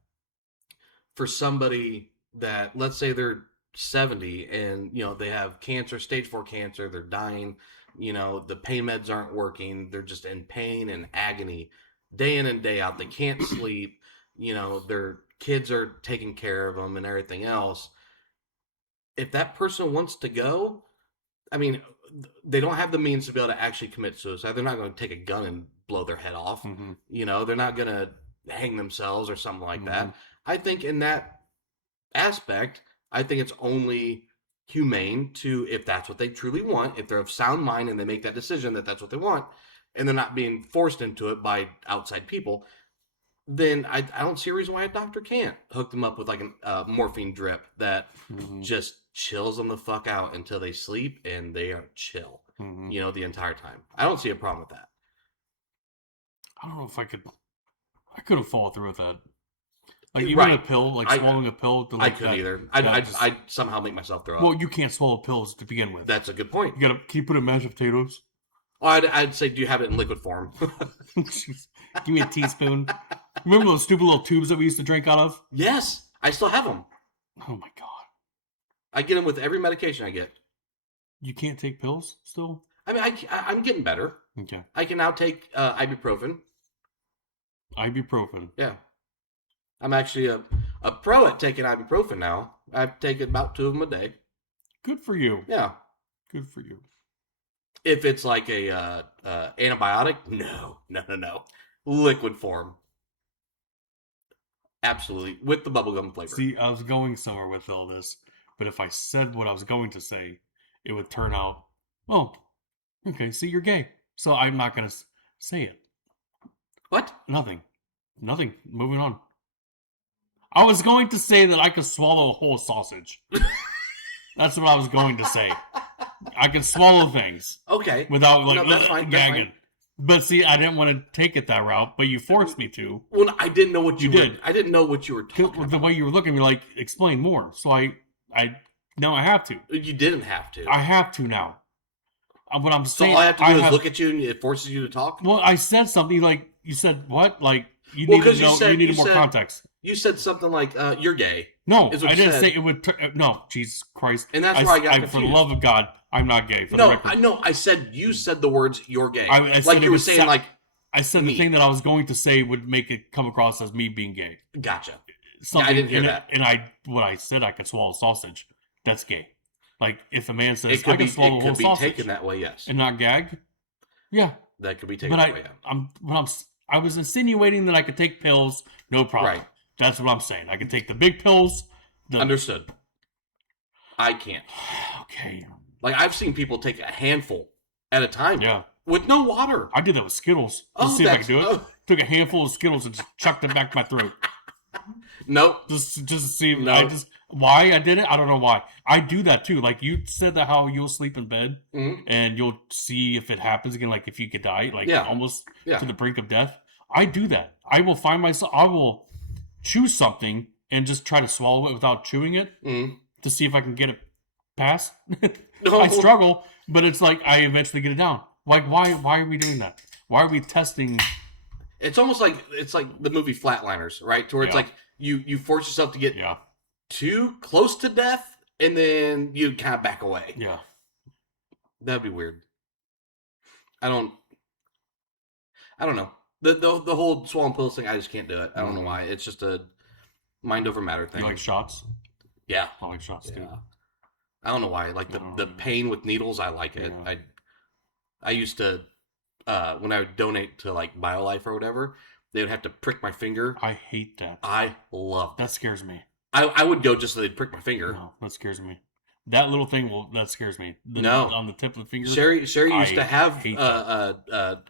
for somebody that, let's say they're 70 and, you know, they have cancer, stage 4 cancer, they're dying, you know, the pain meds aren't working, they're just in pain and agony day in and day out. They can't sleep, you know, their kids are taking care of them and everything else. If that person wants to go, I mean, they don't have the means to be able to actually commit suicide. They're not going to take a gun and blow their head off. Mhm. You know, they're not going to hang themselves or something like Mhm. that. I think in that aspect, I think it's only humane to, if that's what they truly want, if they're of sound mind and they make that decision that that's what they want, and they're not being forced into it by outside people, then I don't see a reason why a doctor can't hook them up with like a morphine drip that Mhm. just chills them the fuck out until they sleep and they are chill, Mhm. you know, the entire time. I don't see a problem with that. I don't know if I could. I couldn't follow through with that. Like even Right. a pill, like I- swallowing a pill. To I like couldn't that, either. that I'd just- somehow make myself throw up. Well, you can't swallow pills to begin with. That's a good point. You gotta. Can you put in mashed potatoes? Oh, I'd say, do you have it in liquid form? Jeez. Give me a teaspoon. Remember those stupid little tubes that we used to drink out of? Yes, I still have them. Oh my god! I get them with every medication I get. You can't take pills still? I mean, I'm getting better. Okay. I can now take ibuprofen. Ibuprofen. Yeah. I'm actually a pro at taking ibuprofen now. I've taken about 2 of them a day. Good for you. Yeah. Good for you. If it's like a antibiotic, no. Liquid form. Absolutely. With the bubblegum flavor. See, I was going somewhere with all this, but if I said what I was going to say, it would turn out, oh, okay, see, you're gay. So I'm not going to say it. What? Nothing. Moving on. I was going to say that I could swallow a whole sausage. That's what I was going to say. I can swallow things Okay. without like No, that's fine, that's gagging. fine. But see, I didn't want to take it that route, but you forced me to. Well, I didn't know what You you were. did. I didn't know what you were talking The about. way you were looking, you're like, explain more. So now I have to. You didn't have to. I have to now. What I'm So saying, all I have to do is look at you and it forces you to talk? Well, I said something like you said. What? Like you Well, need to 'cause you know. said- You needed you more said- context. You said something like, you're gay. No, is what I you didn't said. say it would. No, Jesus Christ. And that's where I got For the confused. love of God, I'm not gay. For the No, record. I said you said the words "you're gay," I said like it you were was saying. sa- Like, I said me. the thing that I was going to say would make it come across as me being gay. gotcha. Something, didn't hear and that. And what I said, I could swallow sausage. That's gay. Like if a man says It could I can be. swallow It a whole could be sausage taken that way. Yes, and not gag, yeah. that could be taken But that way. Yeah. I was insinuating that I could take pills, no problem. Right. That's what I'm saying. I can take the big pills. Understood. I can't. Okay. Like I've seen people take a handful at a time. Yeah. With no water. I did that with Skittles. Oh, Just see if I could do it. oh. Took a handful of Skittles and just chucked them back my throat. Nope. Just to see if No. why I did it. I don't know why. I do that too. Like you said that how you'll sleep in bed Mhm. and you'll see if it happens again. Like if you could die, like Yeah. almost Yeah. to the brink of death. I do that. I will find myself. I will choose something and just try to swallow it without chewing it Mhm. to see if I can get it past. No. I struggle, but it's like I eventually get it down. Like why? Why are we doing that? Why are we testing? It's almost like it's like the movie Flatliners, right? To where it's Yeah. like you force yourself to get Yeah, too close to death, and then you kind of back away. yeah. That'd be weird. I don't know. The whole swallowing pills thing, I just can't do it. I don't know why. It's just a mind over matter thing. You like shots? Yeah. I like shots too. Yeah. I don't know why. Like the pain with needles, I like it. Yeah. I used to when I would donate to like BioLife or whatever, they would have to prick my finger. I hate that. I loved it. That scares me. I would go just so they'd prick my finger. No, that scares me. That little thing that scares me. No. On the tip of the finger. Sherry used to have hate a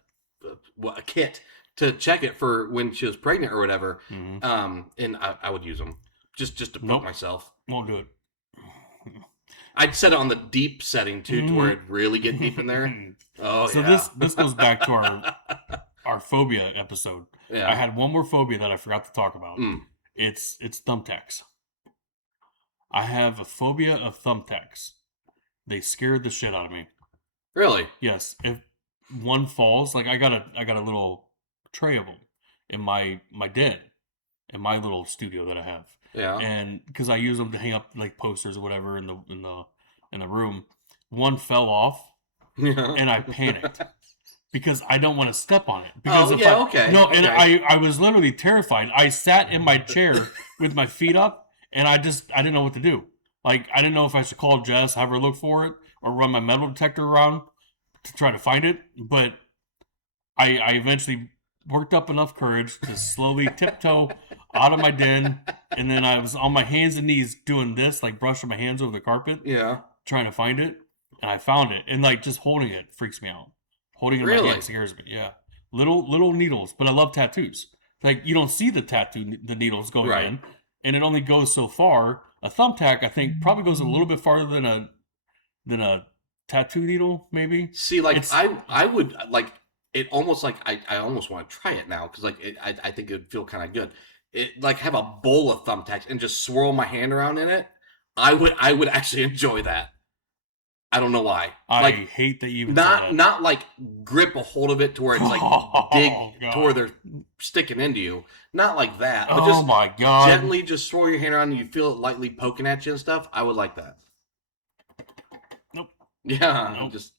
kit to check it for when she was pregnant or whatever. Mhm. And I would use them just to poke Nope. myself. Won't do it. I'd set it on the deep setting too, to where it'd really get deep in there. Oh, So yeah. this goes back to our phobia episode. Yeah. I had one more phobia that I forgot to talk about. Mm. It's thumbtacks. I have a phobia of thumbtacks. They scared the shit out of me. Really? Yes, if one falls, like I got a little tray of them in my den, in my little studio that I have, Yeah. and because I use them to hang up like posters or whatever in the room. One fell off, Yeah. and I panicked because I don't want to step on it. Because Oh, yeah, okay, No, and okay. I was literally terrified. I sat in my chair with my feet up, and I didn't know what to do. Like I didn't know if I should call Jess, have her look for it, or run my metal detector around to try to find it. But I eventually worked up enough courage to slowly tiptoe out of my den, and then I was on my hands and knees doing this, like brushing my hands over the carpet, Yeah. trying to find it, and I found it. And like just holding it freaks me out. Holding it in my Really? hand scares me. Yeah, little needles, but I love tattoos. Like you don't see the needles going Right. in, and it only goes so far. A thumbtack, I think, probably goes a little bit farther than a tattoo needle, maybe. See, like It's- I would like it almost like I almost want to try it now because like I think it'd feel kind of good. It like have a bowl of thumbtacks and just swirl my hand around in it. I would actually enjoy that. I don't know why. I Like hate that you even said that. not like grip a hold of it to where it's like dig God. to where they're sticking into you. Not like that, but Oh just my god! gently just swirl your hand around and you feel it lightly poking at you and stuff. I would like that. Nope. Yeah, Nope. just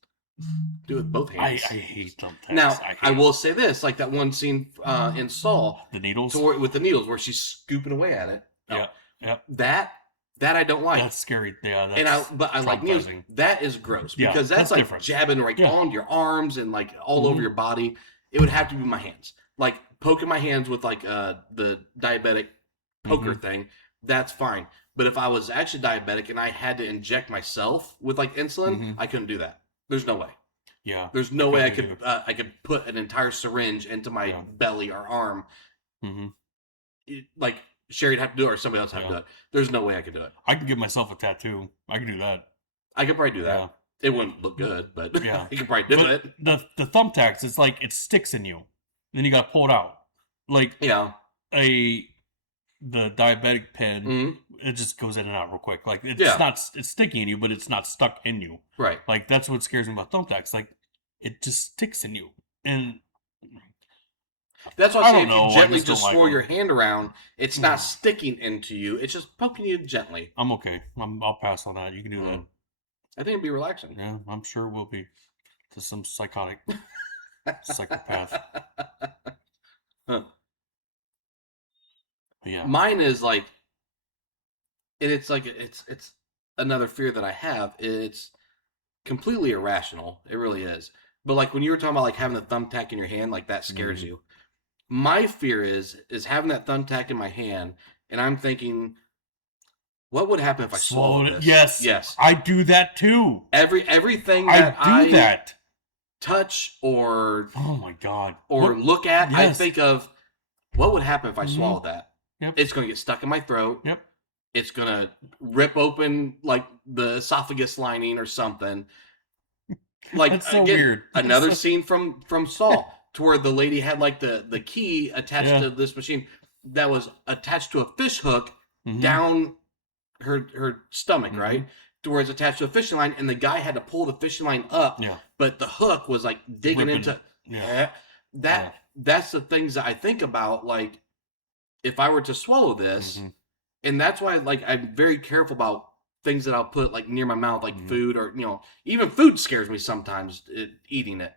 do it with both I hands. hate thumbtacks. Now, I hate will say this, like that one scene in Saw the needles. with the needles where she's scooping away at it. Yeah, yep. That I don't like. That's scary. Yeah, that's And I like needles. traumatizing. That is gross Yeah, because that's that's like different. jabbing right Yeah. on your arms and like all over Mhm. your body. It would have to be my hands, like poking my hands with like the diabetic poker Mm-hmm. thing. That's fine. But if I was actually diabetic and I had to inject myself with like insulin, Mhm. I couldn't do that. There's no way. Yeah. There's no way I couldn't could I could put an entire syringe into my Yeah. belly or arm. hmm Like Sherry'd have to do it or somebody else have to Yeah. do it. There's no way I could do it. I can give myself a tattoo. I can do that. I could probably do that. Yeah. It wouldn't look good, but Yeah. I could probably do But it. the thumbtacks, it's like it sticks in you. Then you got to pull it out. Like Yeah. the diabetic pen, Mhm. it just goes in and out real quick. Like it's Yeah. not it's sticky in you, but it's not stuck in you. Right. Like that's what scares me about thumbtacks. Like it just sticks in you, and That's why I I say don't if know, I you gently just don't just like swirl them. your hand around, it's not Mhm. sticking into you. It's just poking you gently. I'm okay. I'll pass on that. You can do that. I think it'd be relaxing. Yeah, I'm sure it will be to some psychotic psychopath. Huh. But yeah. Mine is like, and it's like it's another fear that I have. It's completely irrational. It really is. But like when you were talking about like having the thumbtack in your hand, like that scares Mhm. you. My fear is having that thumbtack in my hand, and I'm thinking, what would happen if I swallowed Swallowed it. this? Yes. Yes. I do that too. Everything I that do that. touch or Oh my god. look at, I Yes. think of what would happen if I Mhm. swallowed that. Yep. It's going to get stuck in my throat. Yep. It's going to rip open like the esophagus lining or something. Like That's so again, weird. another So- scene from Saw to where the lady had like the key attached Yeah. to this machine that was attached to a fish hook Mhm. down her stomach, Mhm. right? To where it's attached to a fishing line, and the guy had to pull the fishing line up, Yeah. but the hook was like digging Ripping. into Yeah. that. That's the things that I think about. Like, if I were to swallow this, Mhm. and that's why, like, I'm very careful about things that I'll put like near my mouth, like Mhm. food or even food scares me sometimes. Eating it,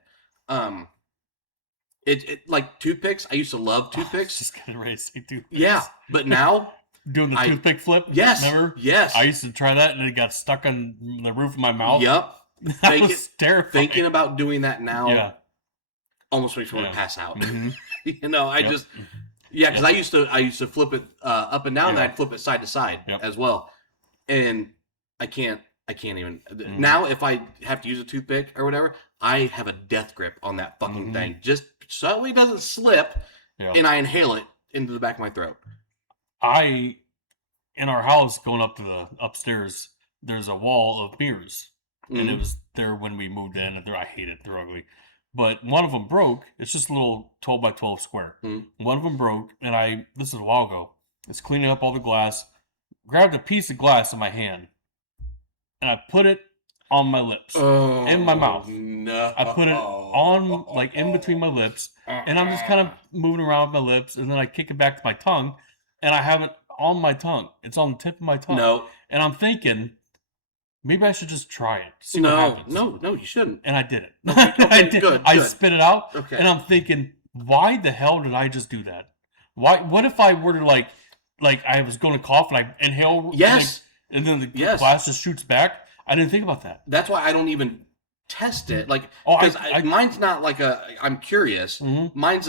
it like toothpicks. I used to love Oh, I was toothpicks. just getting ready to say toothpicks. Yeah, but now, Doing the I- toothpick flip. yes, Remember? yes, I used to try that and it got stuck on the roof of my mouth. yep. That Thinking- was terrifying. Thinking about doing that now Yeah. almost makes me want Yeah. to pass out. Mhm. I Yep. just because I used to flip it up and down, and Yeah. I'd flip it side to side Yep. as well, and I can't even Mhm. now. If I have to use a toothpick or whatever, I have a death grip on that fucking Mhm. thing, just so it doesn't slip, Yeah. and I inhale it into the back of my throat. In our house going up to the upstairs, there's a wall of mirrors. And it Mhm. was there when we moved in. And I hate it. They're ugly. But one of them broke. It's just a little 12 by 12 square. Mhm. One of them broke, and this is a while ago. It's cleaning up all the glass. Grabbed a piece of glass in my hand, and I put it on my lips. In my mouth. No, I put it on, like, in between my lips, and I'm just kind of moving around with my lips, and then I kick it back to my tongue, and I have it on my tongue. It's on the tip of my tongue. No, And I'm thinking, maybe I should just try it. See what happens. no, you shouldn't. And I did it. Okay, I did. good, I good. spit it out, Okay. and I'm thinking, why the hell did I just do that? Why? What if I were to like I was going to cough and I inhale? Yes. And then the Yes. glass just shoots back. I didn't think about that. That's why I don't even test it. Like, Oh, because I- mine's not like I'm curious. Mhm. Mine's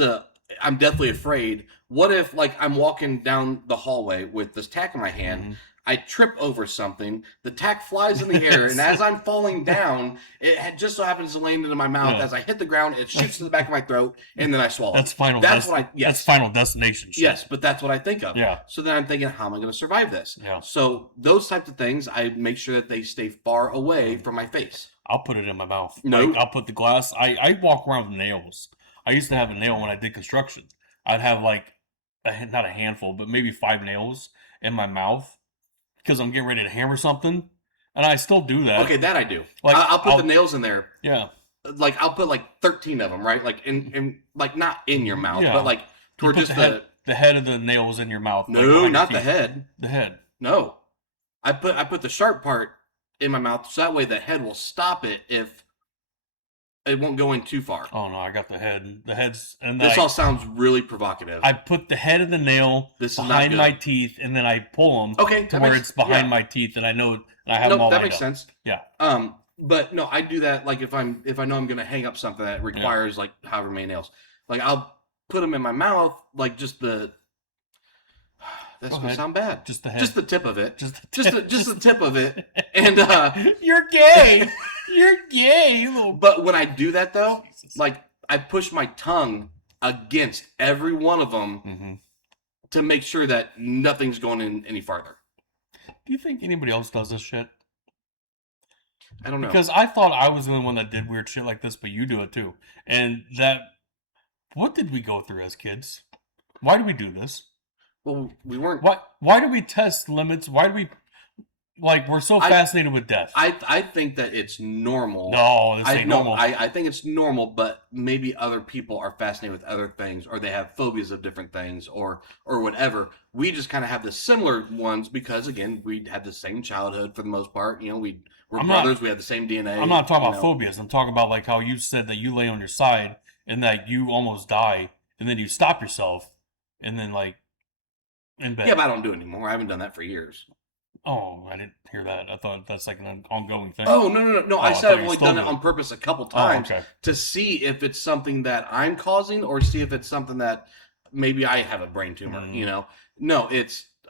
I'm deathly afraid. What if, like, I'm walking down the hallway with this tack in my hand, Mhm. I trip over something, the tack flies in the air, and as I'm falling down, just so happens to land into my mouth. Yeah. As I hit the ground, it shoots to the back of my throat, and then I swallow. That's final. That's what yes. That's final destination. Shit. Yes, but that's what I think of. Yeah. So then I'm thinking, how am I going to survive this? Yeah. So those types of things, I make sure that they stay far away Mm. from my face. I'll put it in my mouth. No. Like, I'll put the glass. I walk around with nails. I used to have a nail when I did construction. I'd have like not a handful, but maybe 5 nails in my mouth because I'm getting ready to hammer something, and I still do that. Okay, that I do. Like, I'll put the nails in there. Yeah. Like, I'll put like 13 of them, right? Like in like not in your mouth, Yeah. but like You toward put just the head of the nails in your mouth. like, no, behind your not the teeth. head. The head. No, I put the sharp part in my mouth so that way the head will stop it if it won't go in too far. Oh no, I got the head. The head's and This then all sounds really provocative. I put the head of the nail This is not behind good. my teeth, and then I pull them Okay, to that where makes- it's behind yeah. my teeth, and I know I have them No, all that lined makes up. sense. Yeah. But no, I do that like if I know I'm gonna hang up something that requires like however many nails. Like I'll put them in my mouth, like just the. That's Go gonna ahead. sound bad. Just the head. Just the tip of it. Just the Just the tip of it. And You're gay. You're gay, you little. but when I do that though, Jesus. like I push my tongue against every one of them Mhm. to make sure that nothing's going in any farther. Do you think anybody else does this shit? I don't know. Because I thought I was the only one that did weird shit like this, but you do it too. And what did we go through as kids? Why do we do this? Well, we weren't. Why do we test limits? Why do we, we're so fascinated with death? I think that it's normal. No, this ain't normal. I think it's normal, but maybe other people are fascinated with other things, or they have phobias of different things, or whatever. We just kind of have the similar ones because, again, we had the same childhood for the most part. You know, we're I'm not- brothers. We had the same DNA. I'm not talking you about know. phobias. I'm talking about like how you said that you lay on your side and that you almost die, and then you stop yourself, and then like in bed. Yeah, but I don't do it anymore. I haven't done that for years. Oh, I didn't hear that. I thought that's like an ongoing thing. Oh no! I I thought said I've you only still done it do. on purpose a couple Oh, times okay. to see if it's something that I'm causing, or see if it's something that maybe I have a brain tumor. Mhm. You know, no,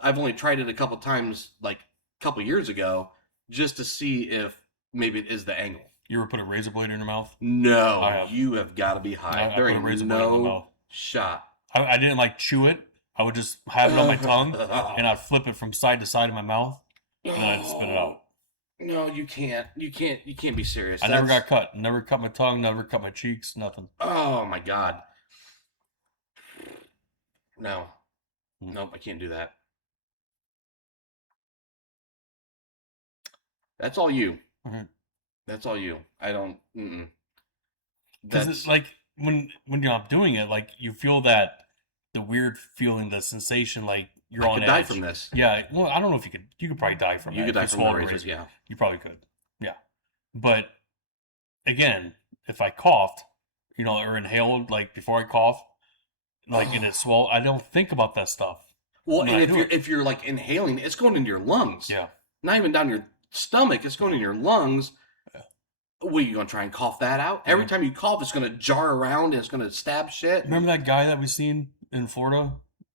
I've only tried it a couple times, like a couple years ago, just to see if maybe it is the angle. You ever put a razor blade in your mouth? No, I have. you have got to be high. I There put a ain't razor blade in my no mouth. shot. I didn't like chew it. I would just have it on my tongue, and I'd flip it from side to side in my mouth, and then I'd spit it out. No, you can't. You can't be serious. I never got cut. Never cut my tongue. Never cut my cheeks. Nothing. Oh my God. No. Mm. Nope, I can't do that. That's all you. Mhm. That's all you. I don't. Mm-mm. Because it's like when you're not doing it, like you feel that the weird feeling, the sensation, like you're I on could edge. die from this. Yeah. Well, I don't know if you could. You could probably die from You that. could If die from the swallowed a razors, yeah. You probably could. Yeah. But again, if I coughed, or inhaled, like before I cough, like and it swallow, I don't think about that stuff. Well, when and I do it. if you're like inhaling, it's going into your lungs. Yeah. Not even down your stomach. It's going in your lungs. Yeah. What, are you going to try and cough that out? Every time you cough, it's going to jar around and it's going to stab shit. Remember that guy that we seen in Florida?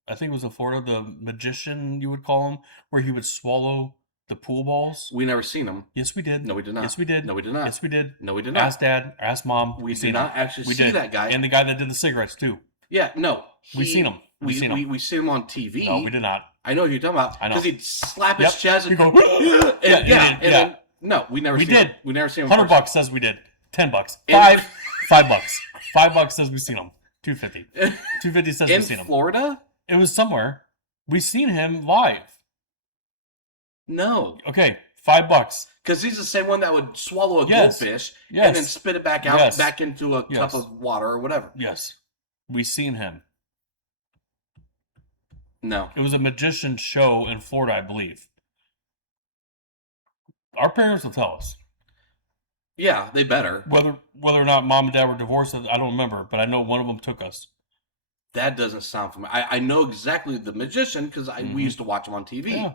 I think it was in Florida, the magician, you would call him, where he would swallow the pool balls. We never seen him. Yes, we did. No, we did not. Yes, we did. No, we did not. Yes, we did. No, we did not. Ask Dad, ask Mom. We seen did not him. actually We see did. that guy. And the guy that did the cigarettes, too. Yeah, no. We seen him. We seen him. We seen him on TV. No, we did not. I know who you're talking about. I know. Because he'd slap Yep. his chest and He'd go, and, yeah, then no, we never We seen did. him. We never seen him. $100 first. says we did. $10. In- $5. $5 says we seen him. $2.50. $2.50 says In we seen him. Florida? It was somewhere. We seen him live. No. Okay, $5. Because he's the same one that would swallow a Yes. goldfish Yes. and then spit it back out, Yes. back into a cup Yes. of water or whatever. Yes, we seen him. No. It was a magician show in Florida, I believe. Our parents will tell us Yeah, they better. whether or not Mom and Dad were divorced. I don't remember, but I know one of them took us. That doesn't sound familiar. I know exactly the magician because Mhm. we used to watch him on TV. Yeah.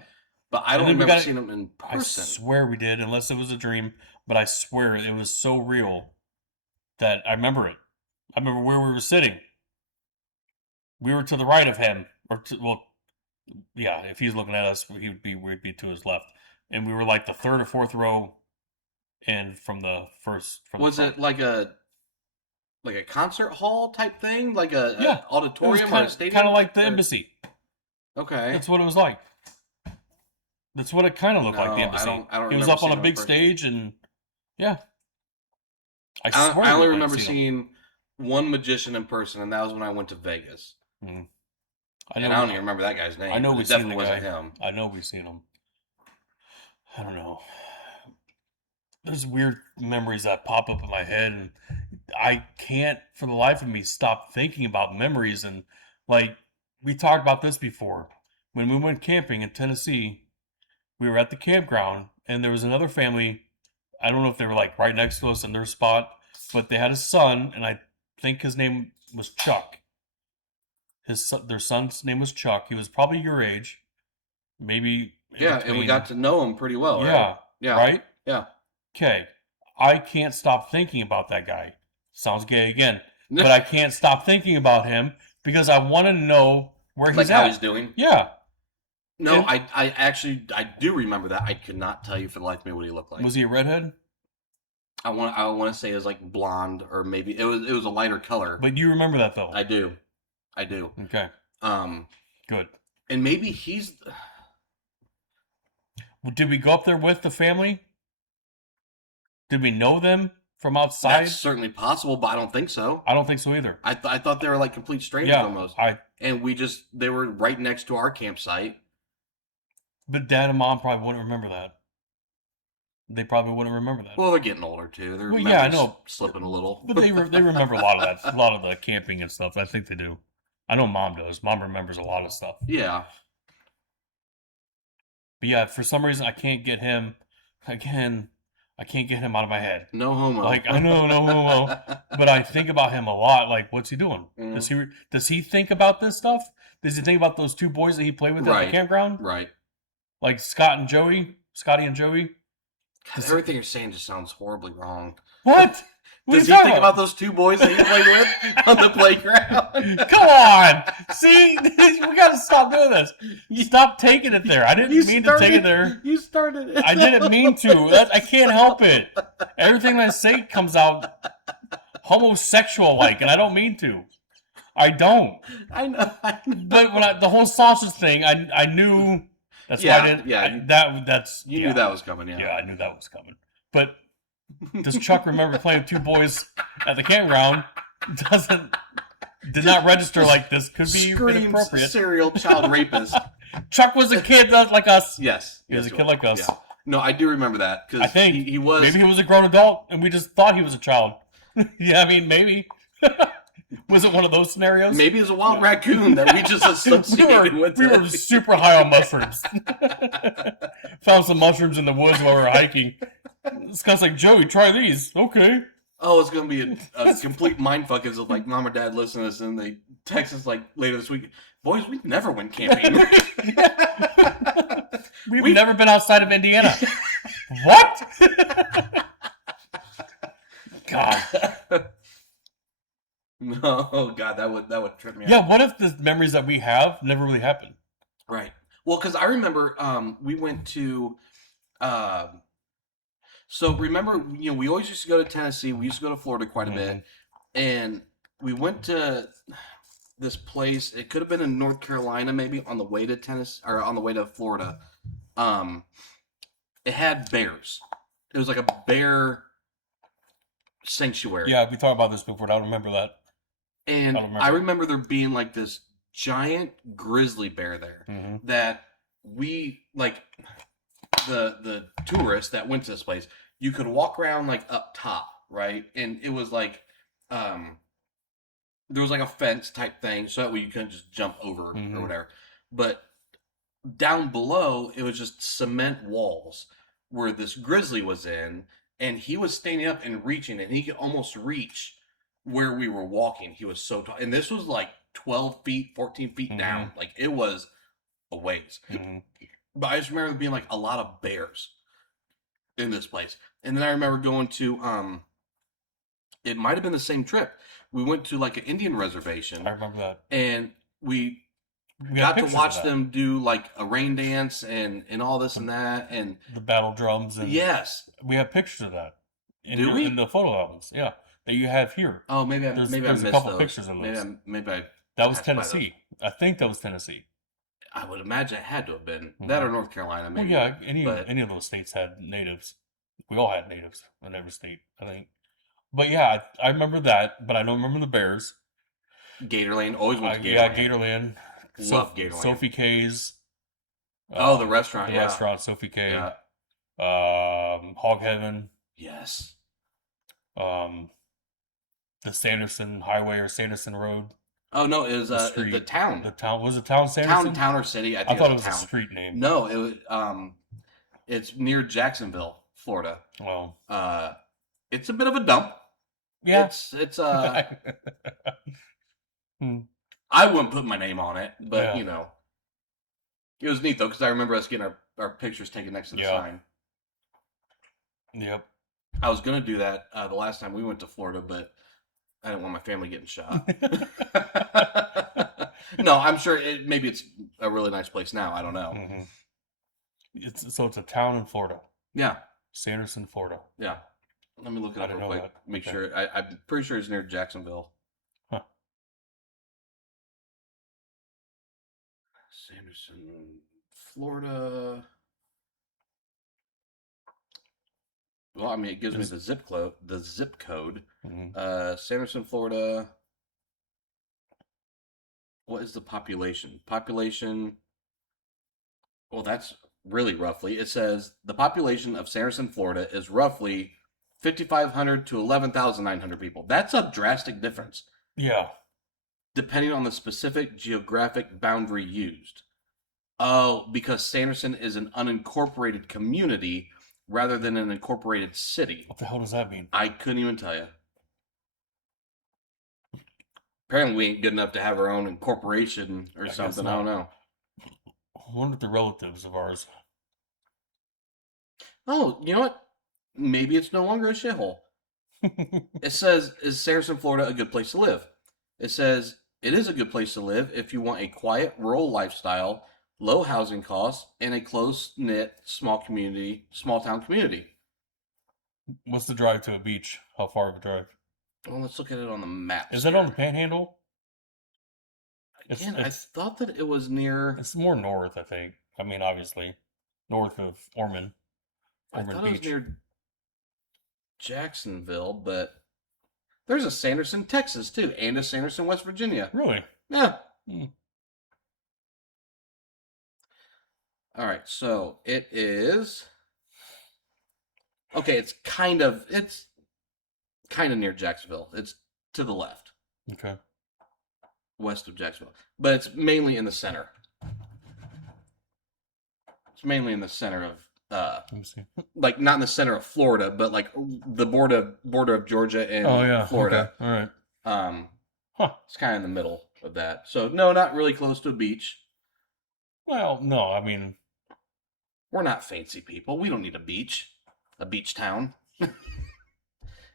But I And don't then we remember got- seeing him in I person. swear we did, unless it was a dream. But I swear it was so real that I remember it. I remember where we were sitting. We were to the right of him, if he's looking at us, we'd be to his left, and we were like the third or fourth row, and from the first. Was it like a concert hall type thing, like a Yeah. auditorium or a stadium? Kind of like the Or- embassy. Okay. That's what it was like. That's what it kind of looked like. The No, embassy. I don't It was remember up on seeing a him in big person. stage, and yeah. I swear we only went and remember seen him. seeing one magician in person, and that was when I went to Vegas. Mhm. And I don't even remember that guy's name. I know but we it seen definitely the wasn't guy. him. I know we've seen him. I don't know. There's weird memories that pop up in my head, and I can't, for the life of me, stop thinking about memories. And like we talked about this before, when we went camping in Tennessee, we were at the campground, and there was another family. I don't know if they were like right next to us in their spot, but they had a son, and I think his name was Chuck. Their son's name was Chuck. He was probably your age, maybe. in Yeah, and we between. got to know him pretty well, Yeah. right? Yeah. Right? Yeah. Okay. I can't stop thinking about that guy. Sounds gay again. But I can't stop thinking about him because I want to know where Like he's how at. he's doing. Yeah. No, And- I actually do remember that. I could not tell you for the life of me what he looked like. Was he a redhead? I want to say it was like blonde, or maybe it was a lighter color. But you remember that though. I do. Okay. Good. And maybe he's. Did we go up there with the family? Did we know them from outside? That's certainly possible, but I don't think so. I don't think so either. I thought they were like complete strangers Yeah. almost, I. and they were right next to our campsite. But Dad and Mom probably wouldn't remember that. They probably wouldn't remember that. Well, they're getting older too. Their Well, yeah, I memories know. slipping a little. But they remember a lot of that, a lot of the camping and stuff. I think they do. I know Mom does. Mom remembers a lot of stuff. Yeah. But yeah, for some reason I can't get him. Again, I can't get him out of my head. No homo. Like I know, no homo, but I think about him a lot. Like, what's he doing? Mhm. Does he think about this stuff? Does he think about those two boys that he played with at Right. the campground? Right. Like Scotty and Joey. God, everything you're saying just sounds horribly wrong. What? What are Does you he talking think about those two boys that he played with on the playground? Come on. See, we got to stop doing this. You stop taking it there. I didn't mean to take it there. You started it. I didn't mean to. I can't help it. Everything I say comes out homosexual-like, and I don't mean to. I don't. I know. But when the whole sausage thing, I knew. That's why I didn't. You knew that was coming. Yeah, I knew that was coming. But does Chuck remember playing with two boys at the campground? Did not register like this. Could be inappropriate. Serial child rapist. Chuck was a kid like us. Yes, He was a kid like us. Yeah. No, I do remember that because I think he was. Maybe he was a grown adult, and we just thought he was a child. Yeah, I mean, maybe. Was it one of those scenarios? Maybe it was a wild raccoon that we just associated with. We were super high on mushrooms. Found some mushrooms in the woods while we were hiking. This guy's like, Joey, try these. Okay. Oh, it's gonna be a complete mindfuck. Is like mom or dad listen to this and they text us like later this week. Boys, we never went camping. We've never been outside of Indiana. What? God. No, God, that would trip me out. Yeah, what if the memories that we have never really happened? Right. Well, because I remember we went to so remember, we always used to go to Tennessee. We used to go to Florida quite a bit. And we went to this place. It could have been in North Carolina, maybe on the way to Tennessee or on the way to Florida. It had bears. It was like a bear sanctuary. Yeah, we talked about this before. I don't remember that. And I remember there being like this giant grizzly bear there that we like the tourists that went to this place. You could walk around like up top, right? And it was like there was like a fence type thing, so that way you couldn't just jump over or whatever. But down below, it was just cement walls where this grizzly was in, and he was standing up and reaching, and he could almost reach where we were walking. He was so tall. And this was like 12 feet, 14 feet down. Like, it was a ways. But I just remember there being like a lot of bears in this place. And then I remember going to, it might have been the same trip. We went to like an Indian reservation. I remember that. And we got to watch them do like a rain dance and all this and that. And the battle drums. And yes. We have pictures of that. Do we? In the photo albums, yeah. That you have here. Oh, maybe I missed a couple those. Pictures of those. Maybe that was Tennessee. I think that was Tennessee. I would imagine it had to have been that or North Carolina. Maybe. Well, yeah, any of those states had natives. We all had natives in every state, I think. But yeah, I remember that, but I don't remember the bears. Gatorland, always went to Gatorland. Yeah, Gatorland. Love Gatorland. Sophie K's. The restaurant. The yeah. restaurant, Sophie K. Yeah. Hog Heaven. Yes. The Sanderson Highway or Sanderson Road. Oh no, it was the town. The town was it town Sanderson? Town or city? I thought it was a a street name. No, it was. It's near Jacksonville, Florida. Well, it's a bit of a dump. Yeah, it's I wouldn't put my name on it, but it was neat though because I remember us getting our pictures taken next to the sign. Yep. I was gonna do that the last time we went to Florida, but I didn't want my family getting shot. No, I'm sure maybe it's a really nice place now. I don't know. It's a town in Florida. Yeah. Sanderson, Florida. Yeah. Let me look it up real quick. Make sure. I'm pretty sure it's near Jacksonville. Huh. Sanderson, Florida. Well, I mean, it gives me the zip code. Sanderson, Florida. What is the population? Well, that's really roughly. It says the population of Sanderson, Florida is roughly 5,500 to 11,900 people. That's a drastic difference. Yeah. Depending on the specific geographic boundary used. Oh, because Sanderson is an unincorporated community rather than an incorporated city. What the hell does that mean? I couldn't even tell you. Apparently we ain't good enough to have our own incorporation or something. I don't know. I wonder if they're relatives of ours. Oh, you know what? Maybe it's no longer a shithole. It says, is Saracen, Florida a good place to live? It says, it is a good place to live if you want a quiet, rural lifestyle, low housing costs, and a close-knit, small town community. What's the drive to a beach? How far of a drive? Well, let's look at it on the map. Is it on the Panhandle? Again, I thought that it was near... It's more north, I think. I mean, obviously, north of Ormond. I thought it was near Jacksonville, but there's a Sanderson, Texas, too, and a Sanderson, West Virginia. Really? Yeah. All right, so it is... Okay, it's kind of near Jacksonville. It's to the left. Okay. West of Jacksonville. But it's mainly in the center. It's mainly in the center of let me see. Like not in the center of Florida, but like the border of Georgia and Florida. Okay. All right. It's kind of in the middle of that. So no, not really close to a beach. Well, no, I mean, we're not fancy people. We don't need a beach. A beach town.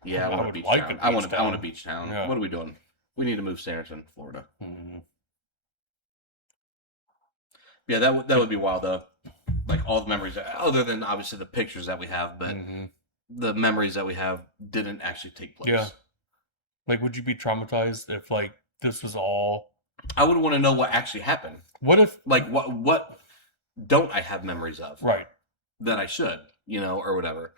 Yeah, I want a beach town. I want a beach town. Yeah. What are we doing? We need to move Sanderson, Florida. Mm-hmm. Yeah, that would be wild though. Like all the memories, other than obviously the pictures that we have, but the memories that we have didn't actually take place. Yeah. Like, would you be traumatized if like this was all? I would want to know what actually happened. What if like what don't I have memories of? Right. That I should, or whatever.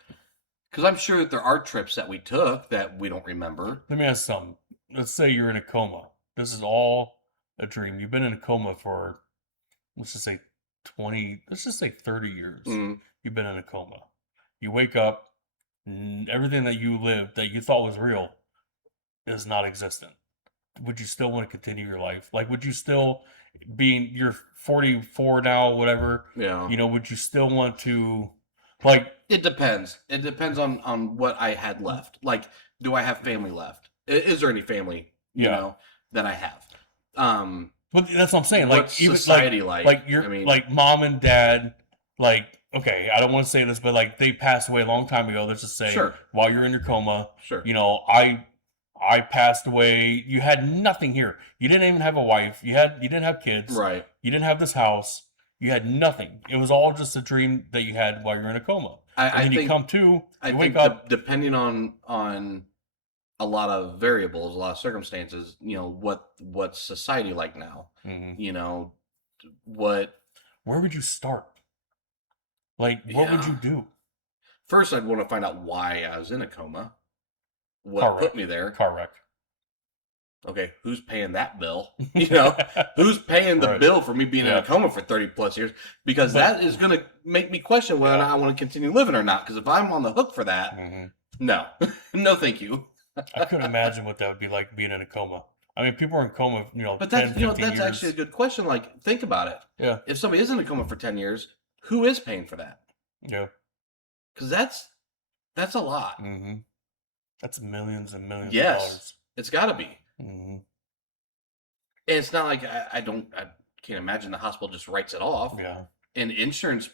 Because I'm sure that there are trips that we took that we don't remember. Let me ask something. Let's say you're in a coma. This is all a dream. You've been in a coma for, let's just say 30 years. You've been in a coma. You wake up, everything that you lived, that you thought was real, is not existent. Would you still want to continue your life? Like, would you still, you're 44 now, whatever. Yeah. Would you still want to, like... It depends. It depends on what I had left. Like, do I have family left? Is there any family, that I have? But that's what I'm saying. Like, even society like you're like mom and dad, like, okay, I don't want to say this, but like they passed away a long time ago. Let's just say, while you're in your coma, I passed away. You had nothing here. You didn't even have a wife. You didn't have kids. Right. You didn't have this house. You had nothing. It was all just a dream that you had while you're in a coma. And then you come to, you wake up. Depending on a lot of variables, a lot of circumstances, what's society like now? Where would you start? Like, what would you do? First, I'd want to find out why I was in a coma. What put me there? Car wreck. Okay, who's paying that bill? Who's paying the bill for me being in a coma for 30 plus years? Because that is going to make me question whether or not I want to continue living or not. Because if I'm on the hook for that, no, no, thank you. I couldn't imagine what that would be like being in a coma. I mean, people are in coma, but 10, 15 that's years. actually a good question. Like, think about it. Yeah. If somebody is in a coma for 10 years, who is paying for that? Yeah. Because that's a lot. Mm-hmm. That's millions and millions of dollars. It's got to be. Mm-hmm. And it's not like I can't imagine the hospital just writes it off. Yeah. And insurance,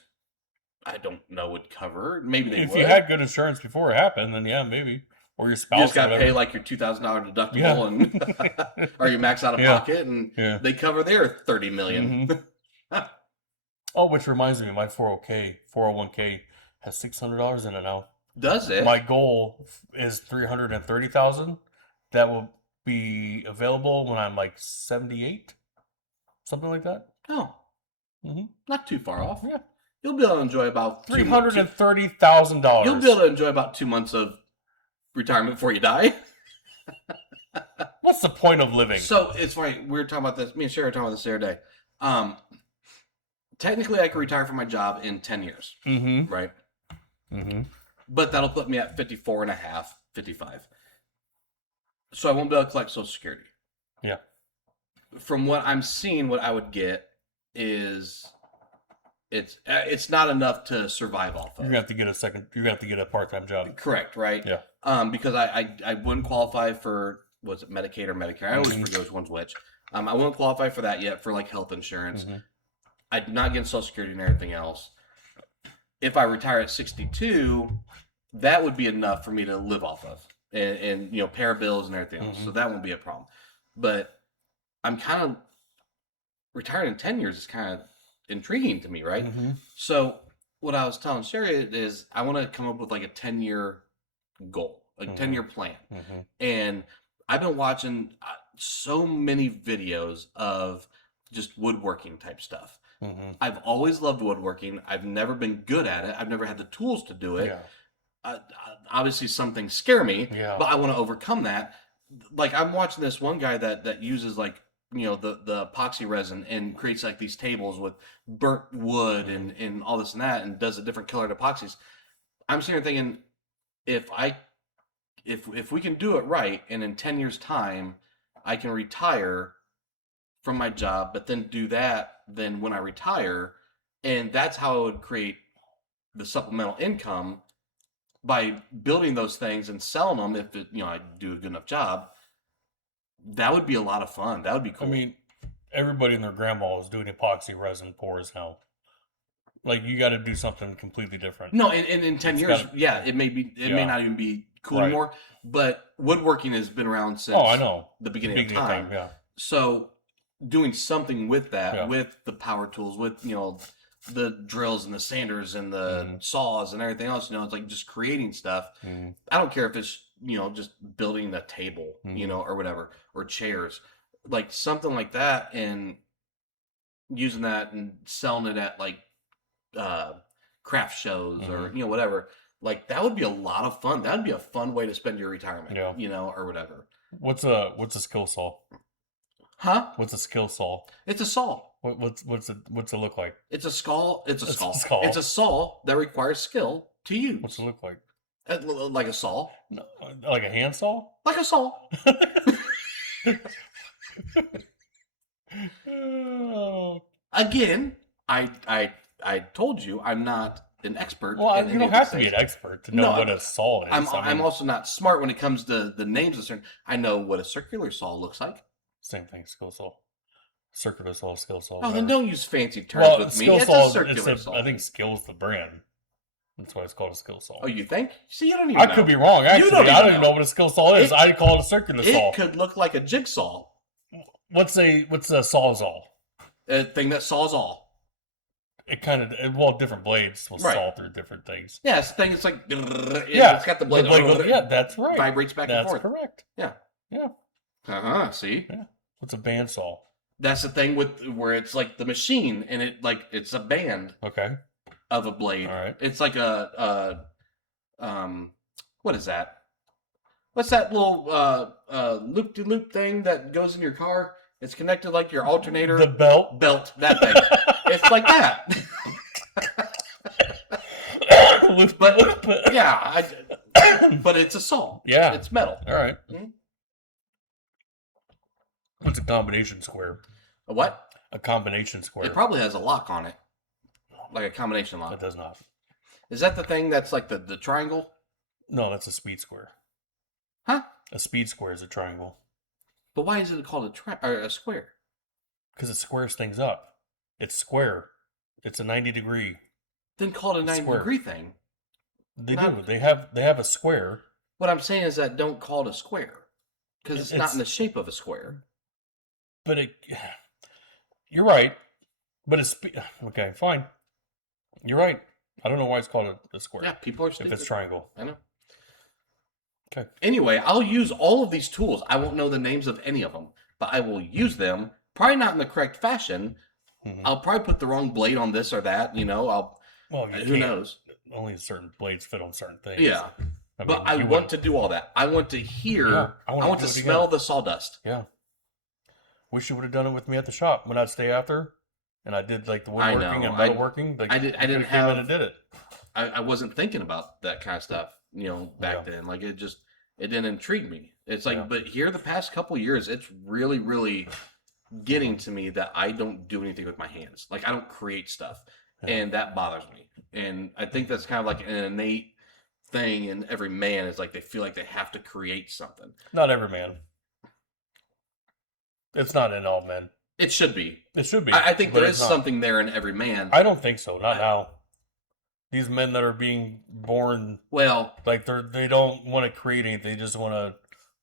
I don't know, would cover. Maybe they would. If you had good insurance before it happened, then yeah, maybe. Or your spouse. You just got to pay like your $2,000 deductible and or you max out of pocket and they cover their $30 million. Mm-hmm. Oh, which reminds me, my 401k has $600 in it now. Does it? My goal is $330,000. That will be available when I'm like 78, something like that. Oh, not too far off. Yeah, you'll be able to enjoy about $330,000. You'll be able to enjoy about 2 months of retirement before you die. What's the point of living? So it's funny. We were talking about this. Me and Sherry were talking about this the other day. Technically, I can retire from my job in 10 years. Mm-hmm. Right. Mm-hmm. But that'll put me at 54 and a half, 55. So I won't be able to collect Social Security. Yeah. From what I'm seeing, what I would get is it's not enough to survive off of. You're gonna have to get a part-time job. Correct, right? Yeah. Because I wouldn't qualify for, was it Medicaid or Medicare? I always forget which one's which. I wouldn't qualify for that yet for like health insurance. Mm-hmm. I'd not get Social Security and everything else. If I retire at 62, that would be enough for me to live off of and pay our bills and everything else. So that won't be a problem. But I'm kind of retiring in 10 years is kind of intriguing to me, right? Mm-hmm. So what I was telling Sherry is I want to come up with like a 10-year goal, a 10-year plan. Mm-hmm. And I've been watching so many videos of just woodworking type stuff. Mm-hmm. I've always loved woodworking. I've never been good at it. I've never had the tools to do it. Yeah. Obviously, some things scare me, Yeah. but I want to overcome that. Like I'm watching this one guy that uses like the epoxy resin and creates like these tables with burnt wood and all this and that, and does the different colored epoxies. I'm sitting here thinking, if we can do it right, and in 10 years time I can retire from my job, but then do that then when I retire, and that's how I would create the supplemental income by building those things and selling them. If I do a good enough job, that would be a lot of fun. That would be cool. I mean, everybody and their grandma is doing epoxy resin pours now. Like, you got to do something completely different. No, in 10 years, it may not even be cool anymore. But woodworking has been around since I know. the beginning of time. Yeah. So doing something with that, with the power tools, with the drills and the sanders and the saws and everything else, it's like just creating stuff. I don't care if it's just building a table, or whatever, or chairs, like something like that, and using that and selling it at like craft shows or whatever. Like that would be a lot of fun. That would be a fun way to spend your retirement, or whatever. What's a skill saw? Huh? What's a skill saw? It's a saw. What's it look like? It's a saw. It's a saw. It's a saw that requires skill to use. What's it look like? Like a saw. No, like a hand saw? Like a saw. Again, I told you I'm not an expert. Well, you don't have to be an expert to know what a saw is. I'm also not smart when it comes to the names of certain. I know what a circular saw looks like. Same thing, skill saw. Circular saw, skill saw. Oh, then don't use fancy terms with me. It's a circular saw. I think skill's the brand. That's why it's called a skill saw. Oh, you think? See, you don't even know. I could be wrong, actually. I don't even know what a skill saw is. I call it a circular saw. It could look like a jigsaw. What's a sawzall? A thing that saws all. It kind of, different blades will saw through different things. Yeah, it's the thing. It's like, it's got the blade. That's right. Vibrates back and forth. That's correct. Yeah. See? Yeah. What's a bandsaw? That's the thing where it's like the machine, and it's a band. Okay. Of a blade. All right. It's like what is that? What's that little loop-de-loop thing that goes in your car? It's connected like your alternator. The belt? Belt, that thing. It's like that. But yeah, but it's a saw. Yeah. It's metal. All right. What's a combination square? A what? A combination square. It probably has a lock on it. Like a combination lock. It does not. Is that the thing that's like the triangle? No, that's a speed square. Huh? A speed square is a triangle. But why is it called a square? Because it squares things up. It's square. It's a 90 degree. Then call it a 90 degree thing. They do. They have a square. What I'm saying is that don't call it a square. Because it's not in the shape of a square. But you're right. But it's, okay, fine. You're right. I don't know why it's called a square. Yeah, people are stupid. If it's triangle. I know. Okay. Anyway, I'll use all of these tools. I won't know the names of any of them, but I will use them. Probably not in the correct fashion. Mm-hmm. I'll probably put the wrong blade on this or that. Who knows? Only certain blades fit on certain things. Yeah. But I want to do all that. I want to hear. Yeah, I want to smell the sawdust. Yeah. Wish you would have done it with me at the shop when I'd stay after. And I did like the woodworking and metalworking. I didn't have. And did it. I wasn't thinking about that kind of stuff, back then. Like it didn't intrigue me. It's like, but here the past couple years, it's really, really getting to me that I don't do anything with my hands. Like I don't create stuff, and that bothers me. And I think that's kind of like an innate thing in every man. Is like they feel like they have to create something. Not every man. It's not in all men. It should be. It should be. I think there is something there in every man. I don't think so. Not now. these men that are being born Well, like they don't want to create anything. They just want to.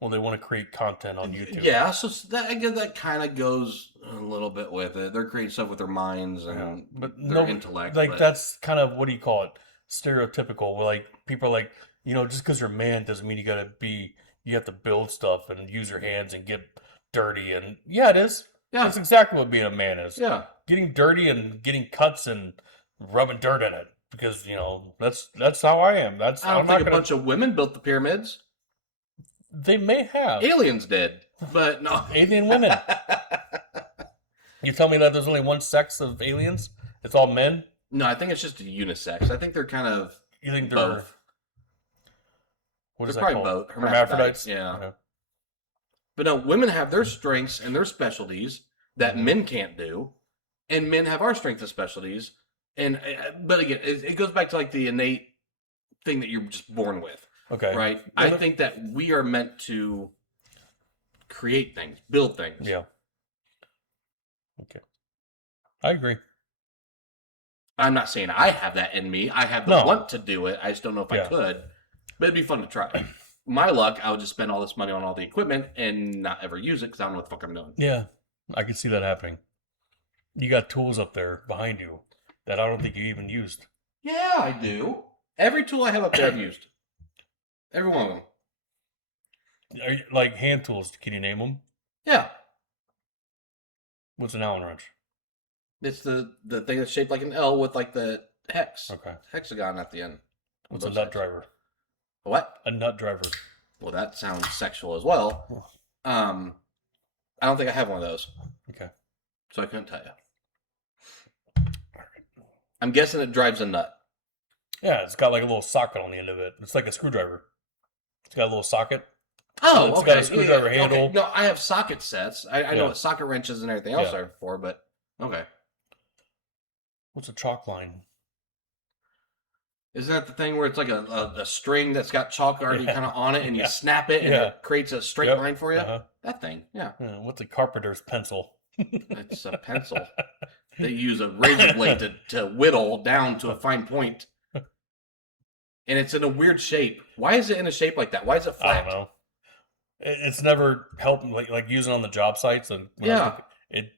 Well, they want to create content on YouTube. yeah. So that I guess that kind of goes a little bit with it. They're creating stuff with their minds and Yeah, but their no, intellect. like but- that's kind of what do you call it? Stereotypical. Where like people are like, just because you're a man doesn't mean you have to build stuff and use your hands and get dirty. And yeah, it is. Yeah. That's exactly what being a man is. Yeah. Getting dirty and getting cuts and rubbing dirt in it because that's how I am. That's I don't I'm think not a gonna. bunch of women built the pyramids. They may have Aliens did, but no. alien women. You tell me that there's only one sex of aliens? It's all men. No, I think it's just a unisex. I think they're kind of You think they're both. what They're is that probably called? both. Hermaphrodites. Yeah. But no, women have their strengths and their specialties that Mhm. men can't do, and men have our strengths and specialties. And but again, it goes back to like the innate thing that you're just born with, Okay. right? Well, I the- think that we are meant to create things, build things. Yeah. Okay. I agree. I'm not saying I have that in me. I have the No. want to do it. I just don't know if I Yeah. could. But it'd be fun to try. My luck, I would just spend all this money on all the equipment and not ever use it because I don't know what the fuck I'm doing. Yeah. I can see that happening. You got tools up there behind you that I don't think you even used. Yeah, I do. Every tool I have up there, I've used. Every one of them. Are you, like hand tools? Can you name them? Yeah. What's an Allen wrench? It's the thing that's shaped like an L with like the hex. Okay. Hexagon at the end. What's a Both nut sides. driver? What? A nut driver. Well, that sounds sexual as well. I don't think I have one of those, Okay. so I couldn't tell you. I'm guessing it drives a nut. Yeah, it's got like a little socket on the end of it. It's like a screwdriver. It's got a little socket. Oh, It's okay. got a screwdriver Okay. handle. No, I have socket sets. I know Yeah. what socket wrenches and everything else Yeah. are for, but okay. What's a chalk line? Isn't that the thing where it's like a string that's got chalk already Yeah. kind of on it, and you Yeah. snap it, and Yeah. it creates a straight Yep. line for you? Uh-huh. That thing, yeah. What's a carpenter's pencil? It's a pencil. They use a razor blade to whittle down to a fine point. And it's in a weird shape. Why is it in a shape like that? Why is it I flat? don't know. It's never helped like using on the job sites and when I Yeah. was looking-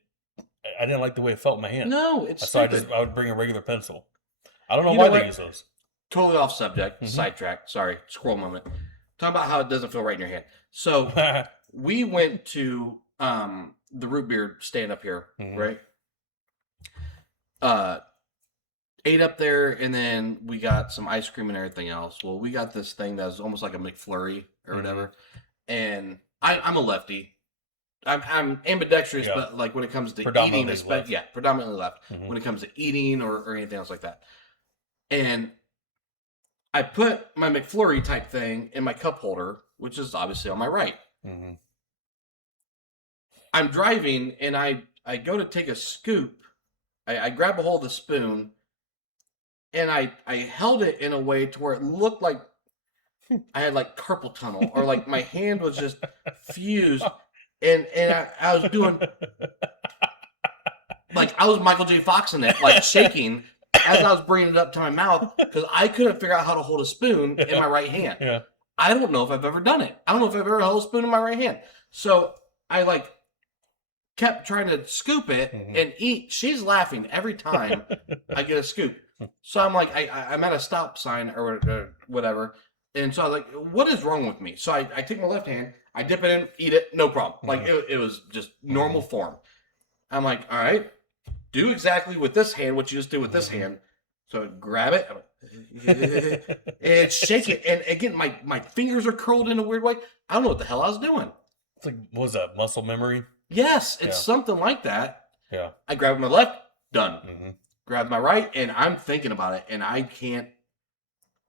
I didn't like the way it felt in my hand. No, it's So stupid. I would bring a regular pencil. I don't know You why know they what? use those. Totally off subject. Mhm. Sidetrack. Sorry. Scroll moment. Talking about how it doesn't feel right in your hand. So we went to the root beer stand up here, Mhm. right? Ate up there, and then we got some ice cream and everything else. Well, we got this thing that was almost like a McFlurry or Mhm. whatever. And I'm a lefty. I'm ambidextrous, Yeah. but like when it comes to Predominantly eating, left. yeah, predominantly left. Mhm. When it comes to eating or anything else like that. And I put my McFlurry type thing in my cup holder, which is obviously on my right. Mhm. I'm driving and I go to take a scoop. I grab a hold of the spoon and I held it in a way to where it looked like I had like carpal tunnel or like my hand was just fused and I was doing like I was Michael J. Fox in it, like shaking as I was bringing it up to my mouth because I couldn't figure out how to hold a spoon in my right hand. Yeah. I don't know if I've ever done it. I don't know if I've ever held a spoon in my right hand. So I like kept trying to scoop it Mhm. and eat. She's laughing every time I get a scoop. So I'm like, I'm at a stop sign or whatever. And so I was like, what is wrong with me? So I take my left hand, I dip it in, eat it, no problem. Like it was just normal form. I'm like, all right, do exactly with this hand what you just did with this hand. So I grab it, and shake it. And again, my fingers are curled in a weird way. I don't know what the hell I was doing. It's like, what was that, muscle memory? Yes, it's Yeah. something like that. Yeah. I grab my left, done. Hmm. Grab my right, and I'm thinking about it, and I can't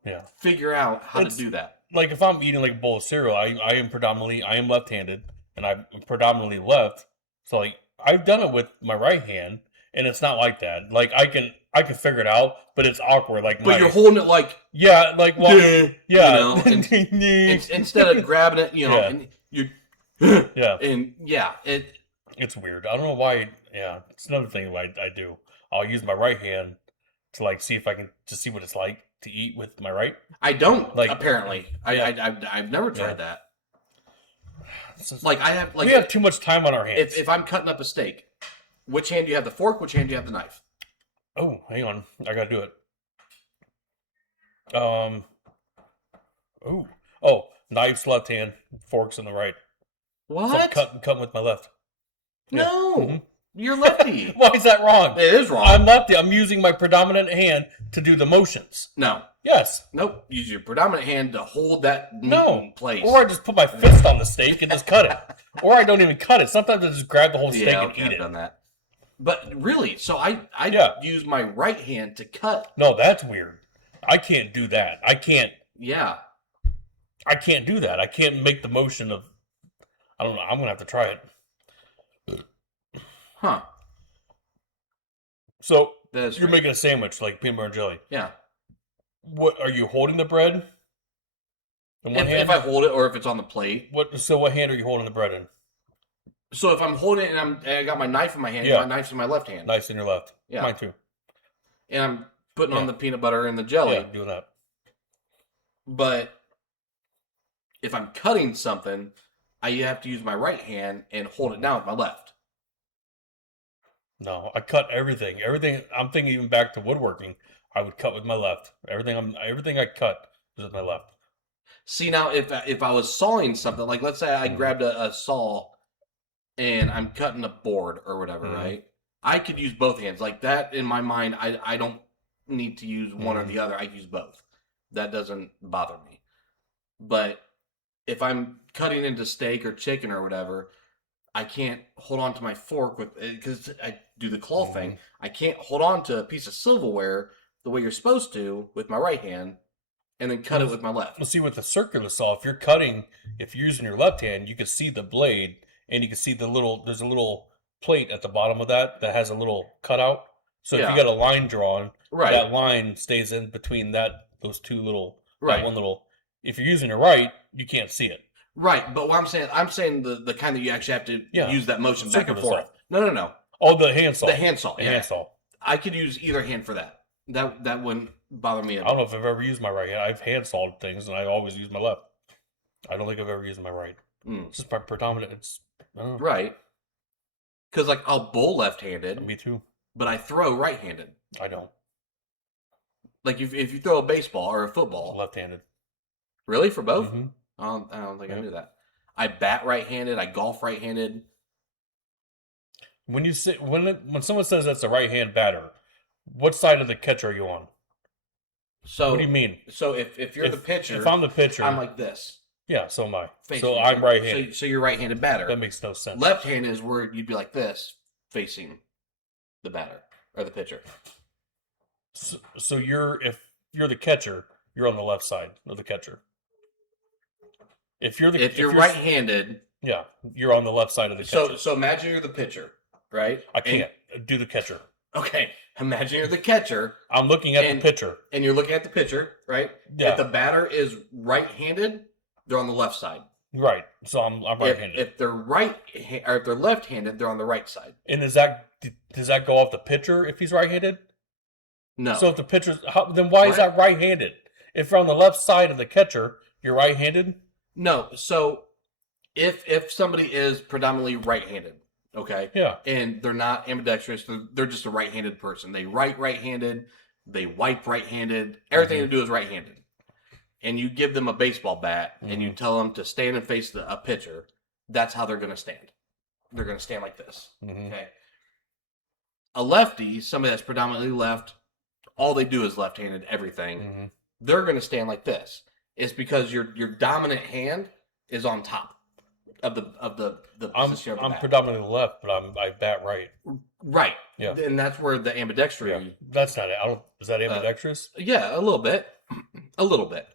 Yeah. figure out how It's- to do that. Like if I'm eating like a bowl of cereal, I am left-handed and I'm predominantly left. So like I've done it with my right hand and it's not like that. Like I can figure it out, but it's awkward. Like But you're holding it like, yeah, like well, yeah, yeah, you know, and yeah, instead of grabbing it, you know, Yeah. and you, yeah, and yeah, it's weird. I don't know why. Yeah, it's another thing I do. I'll use my right hand to like see if I can just see what it's like to eat with my right. I don't, Like, apparently. yeah. I've never tried Yeah. that. So Like, I have, like, we have too much time on our hands. if I'm cutting up a steak, which hand do you have the fork? Which hand do you have the knife? Oh, hang on, I gotta do it. Knives left hand, forks in the right. So I'm What? cutting with my left. Yeah. No. Mhm. You're lefty. Why is that wrong? It is wrong. I'm lefty. I'm using my predominant hand to do the motions. No. Yes. Nope. Use your predominant hand to hold that meat No. in place. Or I just put my fist on the steak and just cut it. Or I don't even cut it. Sometimes I just grab the whole steak yeah, and okay, eat I've it. done that. But really, so I Yeah. use my right hand to cut. No, that's weird. I can't do that. I can't do that. I can't make the motion of. I don't know. I'm gonna have to try it. Huh. So That is you're strange. making a sandwich like peanut butter and jelly. Yeah. What are you holding the bread? In one hand. If I hold it or if it's on the plate. So what hand are you holding the bread in? So if I'm holding it and I got my knife in my hand, Yeah. my knife's in my left hand. Knives in your left. Yeah. Mine too. And I'm putting on Yeah. the peanut butter and the jelly. Yeah, doing that. But if I'm cutting something, I have to use my right hand and hold it down with my left. No, I cut everything. Everything. I'm thinking even back to woodworking. I would cut with my left. Everything I cut is with my left. See, now if I was sawing something, like let's say I grabbed a saw and I'm cutting a board or whatever, Mhm. right? I could use both hands. Like that in my mind, I don't need to use one or the other. I use both. That doesn't bother me. But if I'm cutting into steak or chicken or whatever, I can't hold on to my fork with because I do the claw thing. I can't hold on to a piece of silverware the way you're supposed to with my right hand and then cut it with my left. Well, see, with the circular saw, if you're using your left hand, you can see the blade and you can see there's a little plate at the bottom of that has a little cutout. So if Yeah. you got a line drawn, Right. that line stays in between those two little, Right. that one little. If you're using it right, you can't see it. Right, but what I'm saying the kind that you actually have to Yeah. use that motion back and Circular forth. saw. No. Oh, the hand saw. The hand saw. The Yeah. hand saw. I could use either hand for that. That wouldn't bother me I at don't all. know if I've ever used my right hand. I've hand sawed things, and I always use my left. I don't think I've ever used my right. Mm. It's just my predominant. I don't know. Right. Because like I'll bowl left-handed, Me too. but I throw right-handed. I don't. Like if you throw a baseball or a football, Left-handed. really for both? Mhm. I don't think I Yeah. knew that. I bat right-handed. I golf right-handed. When someone says that's a right hand batter, what side of the catcher are you on? So What do you mean? So if you're the pitcher, If I'm the pitcher, I'm like this. yeah, so am I. Facing So me. I'm right-handed. So you're right-handed batter. That makes no sense. Left hand is where you'd be like this, facing the batter or the pitcher. So if you're the catcher, you're on the left side of the catcher. If you're right-handed, yeah, you're on the left side of the catcher. so imagine you're the pitcher, right? I can't do the catcher. Okay, imagine you're the catcher I'm looking at the pitcher. and you're looking at the pitcher, right? Yeah. If the batter is right-handed, they're on the left side. Right. So I'm right-handed. If they're or if they're left-handed, they're on the right side. And does that go off the pitcher if he's right-handed? No. So if the pitcher's then why is that right-handed? If you're on the left side of the catcher, you're right-handed? No. So if somebody is predominantly right-handed, okay? Yeah. And they're not ambidextrous, they're just a right-handed person. They write right-handed, they wipe right-handed, everything they do is right-handed. And you give them a baseball bat and you tell them to stand and face a pitcher, that's how they're going to stand. They're going to stand like this. Okay. A lefty, somebody that's predominantly left, all they do is left-handed everything. They're going to stand like this. It's because your dominant hand is on top of the position of the I'm bat. predominantly left, but I bat right. Right. Yeah. And that's where the ambidextry. Yeah. That's not it. Is that ambidextrous? Yeah, a little bit. A little bit.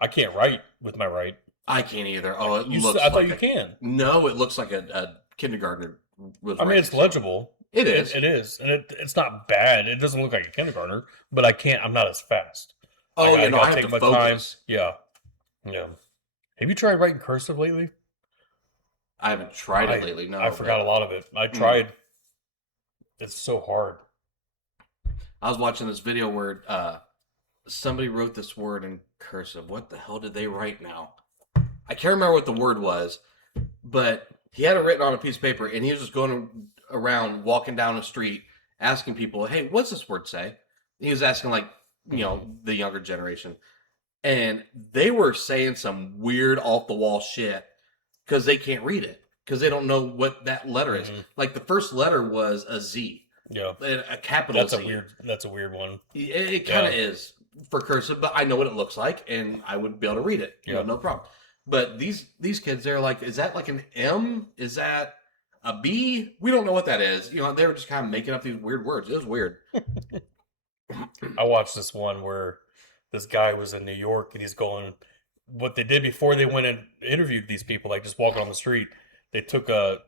I can't write with my right. I can't either. Oh, I thought you can. No, it looks like a kindergartner was I mean, it's legible. It is. It is, and it's not bad. It doesn't look like a kindergartner, but I'm not as fast. Oh, I I gotta have take to my focus. time. Yeah. Have you tried writing cursive lately? I haven't tried it lately. No, I forgot a lot of it. I tried. It's so hard. I was watching this video where somebody wrote this word in cursive. What the hell did they write now? I can't remember what the word was, but he had it written on a piece of paper, and he was just going around, walking down the street, asking people, "Hey, what's this word say?" He was asking, like, the younger generation, and they were saying some weird off the wall shit because they can't read it because they don't know what that letter is. Like the first letter was a Z. Yeah, A capital Z. That's a weird one. It kind of is for cursive, but I know what it looks like, and I would be able to read it. No problem. But these kids, they're like, is that like an M? Is that a B? We don't know what that is. They were just kind of making up these weird words. It was weird. I watched this one where this guy was in New York, and he's going. What they did before they went and interviewed these people, like just walking on the street, they took a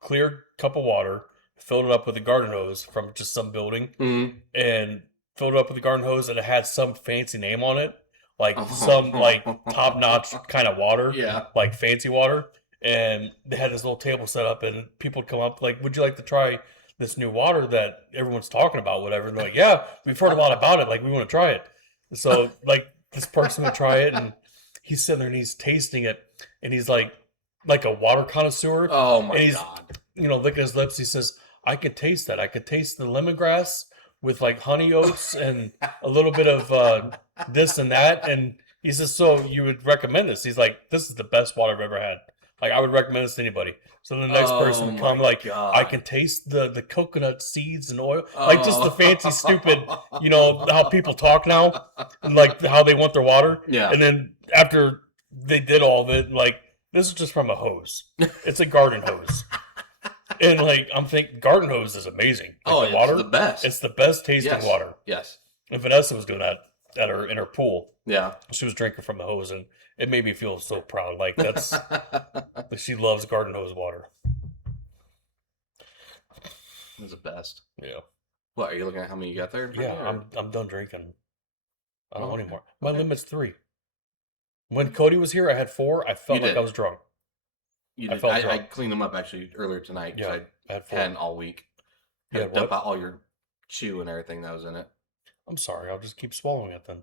clear cup of water, filled it up with a garden hose from just some building, and filled it up with a garden hose, and it had some fancy name on it, like some like top-notch kind of water, like fancy water. And they had this little table set up, and people would come up like, "Would you like to try this new water that everyone's talking about?" Whatever. And they're like, "Yeah, we've heard a lot about it. Like, we want to try it." So like this person would try it, and he's sitting there and he's tasting it, and he's like a water connoisseur. Oh my God! Licking his lips. He says, "I could taste that. I could taste the lemongrass with like honey oats and a little bit of this and that." And he says, "So you would recommend this?" He's like, "This is the best water I've ever had. Like, I would recommend this to anybody." So the next person would come like, God. "I can taste the coconut seeds and oil." Like just the fancy, stupid, how people talk now and like how they want their water. Yeah. And then after they did all of it, like, this is just from a hose. It's a garden hose. And like, I'm thinking garden hose is amazing. Like, the water, it's the best. It's the best tasting water. Yes. And Vanessa was doing that in her pool. Yeah. She was drinking from the hose, and it made me feel so proud. Like, that's like, she loves garden hose water. It's the best. Yeah. What, are you looking at how many you got there? Yeah, I'm done drinking. I don't want any more. My limit's 3. When Cody was here, I had 4. I felt like I was drunk. You did. I cleaned them up actually earlier tonight because I had 4. Had all week. Had to dump out all your chew and everything that was in it. I'm sorry. I'll just keep swallowing it then.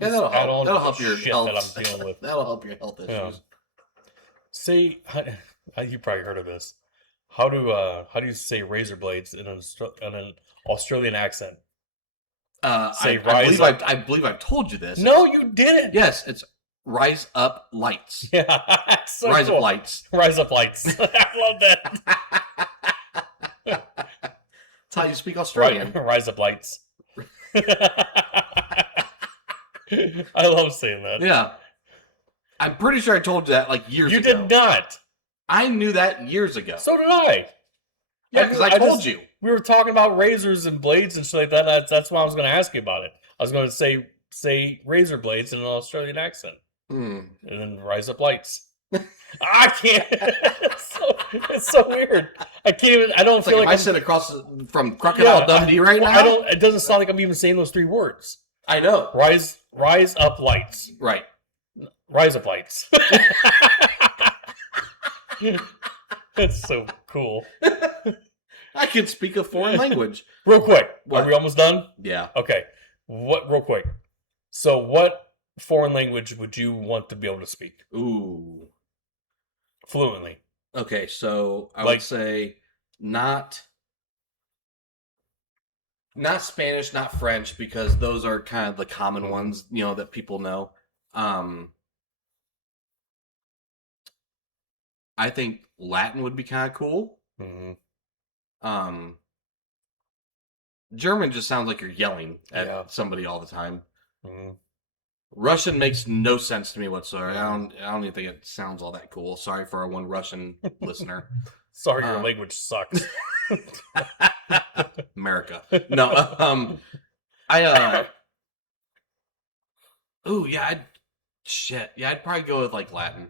Yeah, that'll help. That'll help your health. That I'm dealing with. That'll help your health issues. Yeah. Say, you probably heard of this. How do you say razor blades in an Australian accent? I believe I've told you this. No, you didn't. Yes, it's rise up lights. Yeah, so rise up lights. Rise up lights. I love that. That's how you speak Australian. Rise up lights. I love saying that. Yeah. I'm pretty sure I told you that like years ago. You did not. I knew that years ago. So did I. Yeah, because I told you. We were talking about razors and blades and shit like that. That's why I was going to ask you about it. I was going to say razor blades in an Australian accent. And then rise up lights. I can't. It's so weird. I can't even. I don't feel like I sit across from Crocodile Dundee right now. It doesn't sound like I'm even saying those 3 words. I know. Rise up lights. Right. Rise up lights. That's so cool. I can speak a foreign language. Real quick. What? Are we almost done? Yeah. Okay. Real quick. So what foreign language would you want to be able to speak? Ooh. Fluently. Okay, so I would say not Spanish, not French, because those are kind of the common ones, that people know. I think Latin would be kind of cool. Mm-hmm. German just sounds like you're yelling at somebody all the time. Mm-hmm. Russian makes no sense to me whatsoever. I don't even think it sounds all that cool. Sorry for our one Russian listener. Sorry, your language sucks. America. No. I'd probably go with like Latin.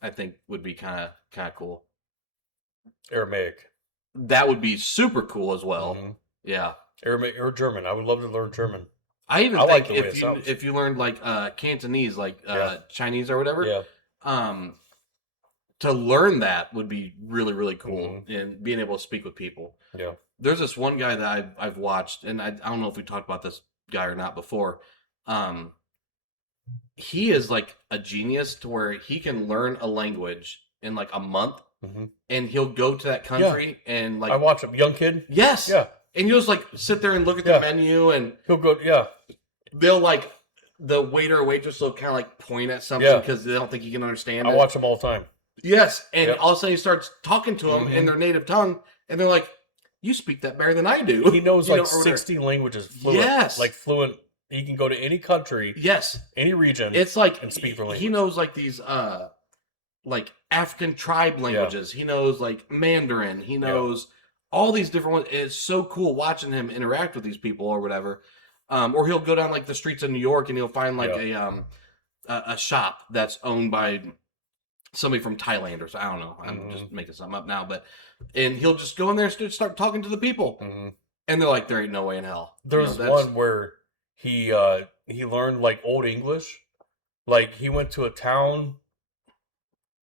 I think would be kind of cool. Aramaic. That would be super cool as well. Mm-hmm. Yeah. Aramaic or German. I would love to learn German. I even think if you learned like Cantonese, like Chinese or whatever, to learn that would be really, really cool, and being able to speak with people. Yeah. There's this one guy that I've watched, and I don't know if we talked about this guy or not before. He is like a genius to where he can learn a language in like a month, and he'll go to that country and like I watch him, young kid. yes, Yeah, and you'll just like sit there and look at the menu, and he'll go. Yeah, they'll like the waiter or waitress will kind of like point at something because they don't think you can understand. I watch him all the time. Yes, and all of a sudden he starts talking to them in their native tongue, and they're like, "You speak that better than I do." He knows like 60 languages fluent. Yes, like fluent. He can go to any country. Yes, any region. It's like and speak the language. He knows like these like African tribe languages. He knows like Mandarin. He knows all these different ones. It's so cool watching him interact with these people or whatever. Or he'll go down like the streets of New York and he'll find like a shop that's owned by somebody from Thailand or so. I don't know. I'm just making something up now, and he'll just go in there and start talking to the people, and they're like, "There ain't no way in hell." There's one where he learned like Old English. Like he went to a town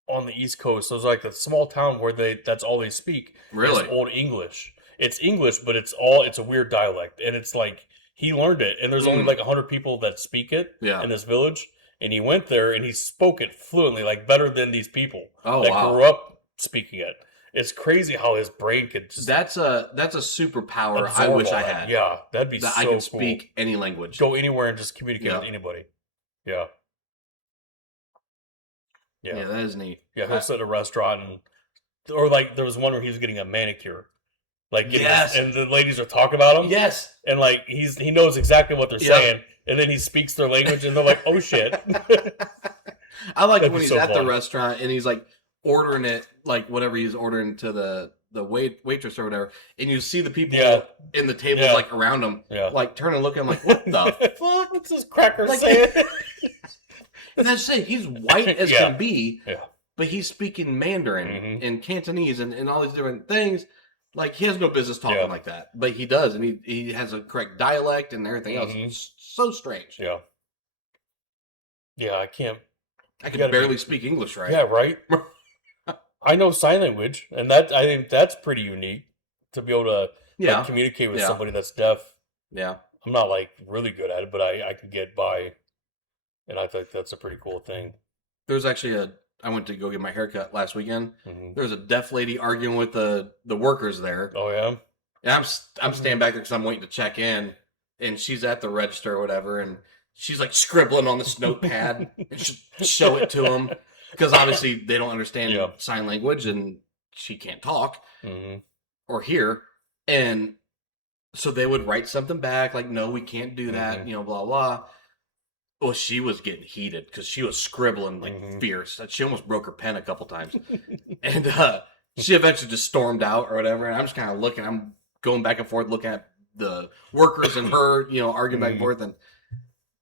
on the East Coast. So it's like a small town where that's all they speak. Really? It's Old English. It's English, but it's a weird dialect. And it's like he learned it. And there's only like 100 people that speak it in this village. And he went there and he spoke it fluently, like better than these people that grew up speaking it. It's crazy how his brain could just... That's a superpower I wish I had. Yeah, that'd be so cool. I could speak any language. Go anywhere and just communicate with anybody. Yeah. Yeah, that is neat. Yeah, he'll sit at a restaurant or like there was one where he was getting a manicure. Like and the ladies are talking about him. Yes. And like he knows exactly what they're saying. And then he speaks their language and they're like, oh shit. I like when he's at the restaurant and he's like ordering it, like whatever he's ordering to the waitress or whatever, and you see the people in the tables like around him, like turn and look at him like, what the fuck? What's this cracker saying? And that's it. He's white as can be, but he's speaking Mandarin and Cantonese and all these different things. Like he has no business talking like that, but he does, and he has a correct dialect and everything else. It's so strange. Yeah. Yeah, I can barely speak English right. Yeah, right. I know sign language, and I think that's pretty unique to be able to like, communicate with somebody that's deaf. Yeah, I'm not like really good at it, but I can get by, and I think that's a pretty cool thing. There's actually I went to go get my haircut last weekend. There was a deaf lady arguing with the workers there. Oh yeah, and I'm standing back there because I'm waiting to check in, and she's at the register or whatever, and she's like scribbling on this notepad and show it to them. Because obviously they don't understand sign language and she can't talk or hear. And so they would write something back like, no, we can't do that, blah, blah. Well, she was getting heated because she was scribbling like fierce. She almost broke her pen a couple times. And she eventually just stormed out or whatever. And I'm just kind of looking. I'm going back and forth looking at the workers and her, arguing back and forth. And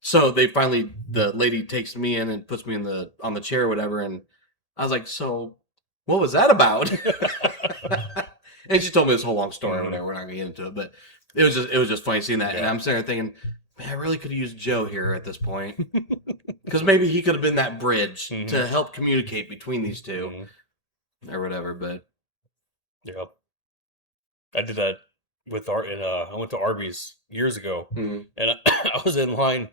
so the lady takes me in and puts me on the chair or whatever, and I was like, so what was that about? And she told me this whole long story or whatever. We're not gonna get into it, but it was just funny seeing that. And I'm sitting there thinking, man, I really could have used Joe here at this point. Because maybe he could have been that bridge to help communicate between these two. Or whatever, but yeah. I did that with I went to Arby's years ago, and I was in line.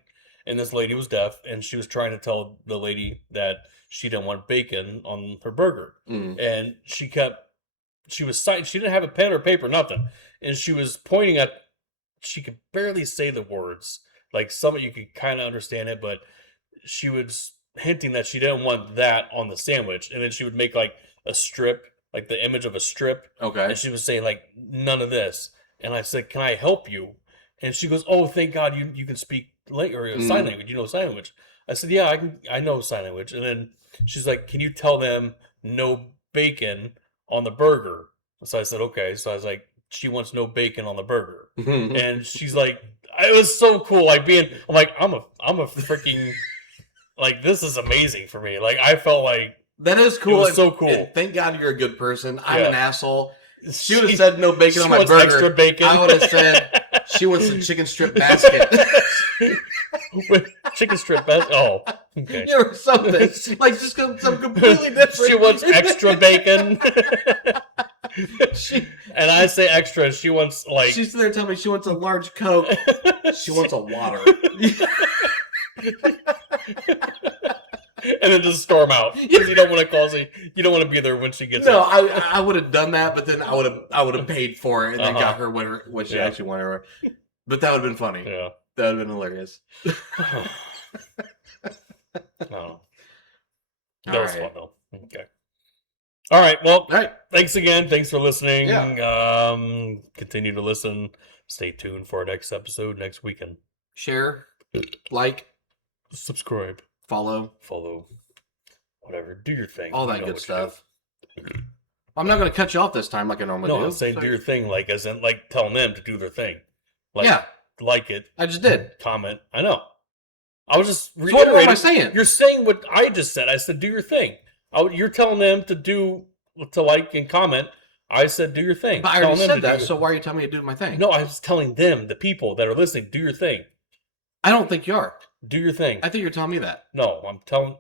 And this lady was deaf, and she was trying to tell the lady that she didn't want bacon on her burger. And she didn't have a pen or paper, nothing. And she was pointing at, she could barely say the words. Like some of you could kind of understand it, but she was hinting that she didn't want that on the sandwich. And then she would make like a strip, like the image of a strip. Okay. And she was saying like, none of this. And I said, can I help you? And she goes, oh, thank God you can speak sign language. You know sign language. I said, yeah, I know sign language. And then she's like, can you tell them no bacon on the burger? So I said, okay. So I was like, she wants no bacon on the burger. And she's like, it was so cool. Like I'm like, I'm a freaking, like, this is amazing for me. Like, I felt like that is cool. It was so cool. And thank God you're a good person. I'm an asshole. She would have said no bacon on my burger. Extra bacon. I would have said she wants a chicken strip basket. With chicken strip basket. Oh, Okay. Or something. Like just some completely different. She wants extra bacon. She- And I say extra. She wants like. She's there telling me she wants a large Coke. She wants a water. And then just storm out because you don't want to cause you don't want to be there when she gets. No, up. I would have done that, but then I would have paid for it and then got her what she actually wanted. But that would have been funny. Yeah, that would have been hilarious. No, that was right. fun though. Okay. All right. Well, All right. thanks again. Thanks for listening. Yeah. Continue to listen. Stay tuned for our next episode next weekend. Share, like, Subscribe, follow, whatever. Do your thing. all You that know good what you stuff. I'm not going to cut you off this time like I normally do. do. No, I'm saying So- do your thing, like as in like telling them to do their thing. Like, Yeah, like it. I just did. Comment. I know. I was just So what am I reiterating. saying? You're saying what I just said. I said do your thing. You're telling them to like and comment. I said do your thing. But I Telling already them said to that, do so why are you telling me to do my thing? No, I was telling them, the people that are listening, do your thing. I don't think you are. Do your thing. I think you're telling me that. No, I'm telling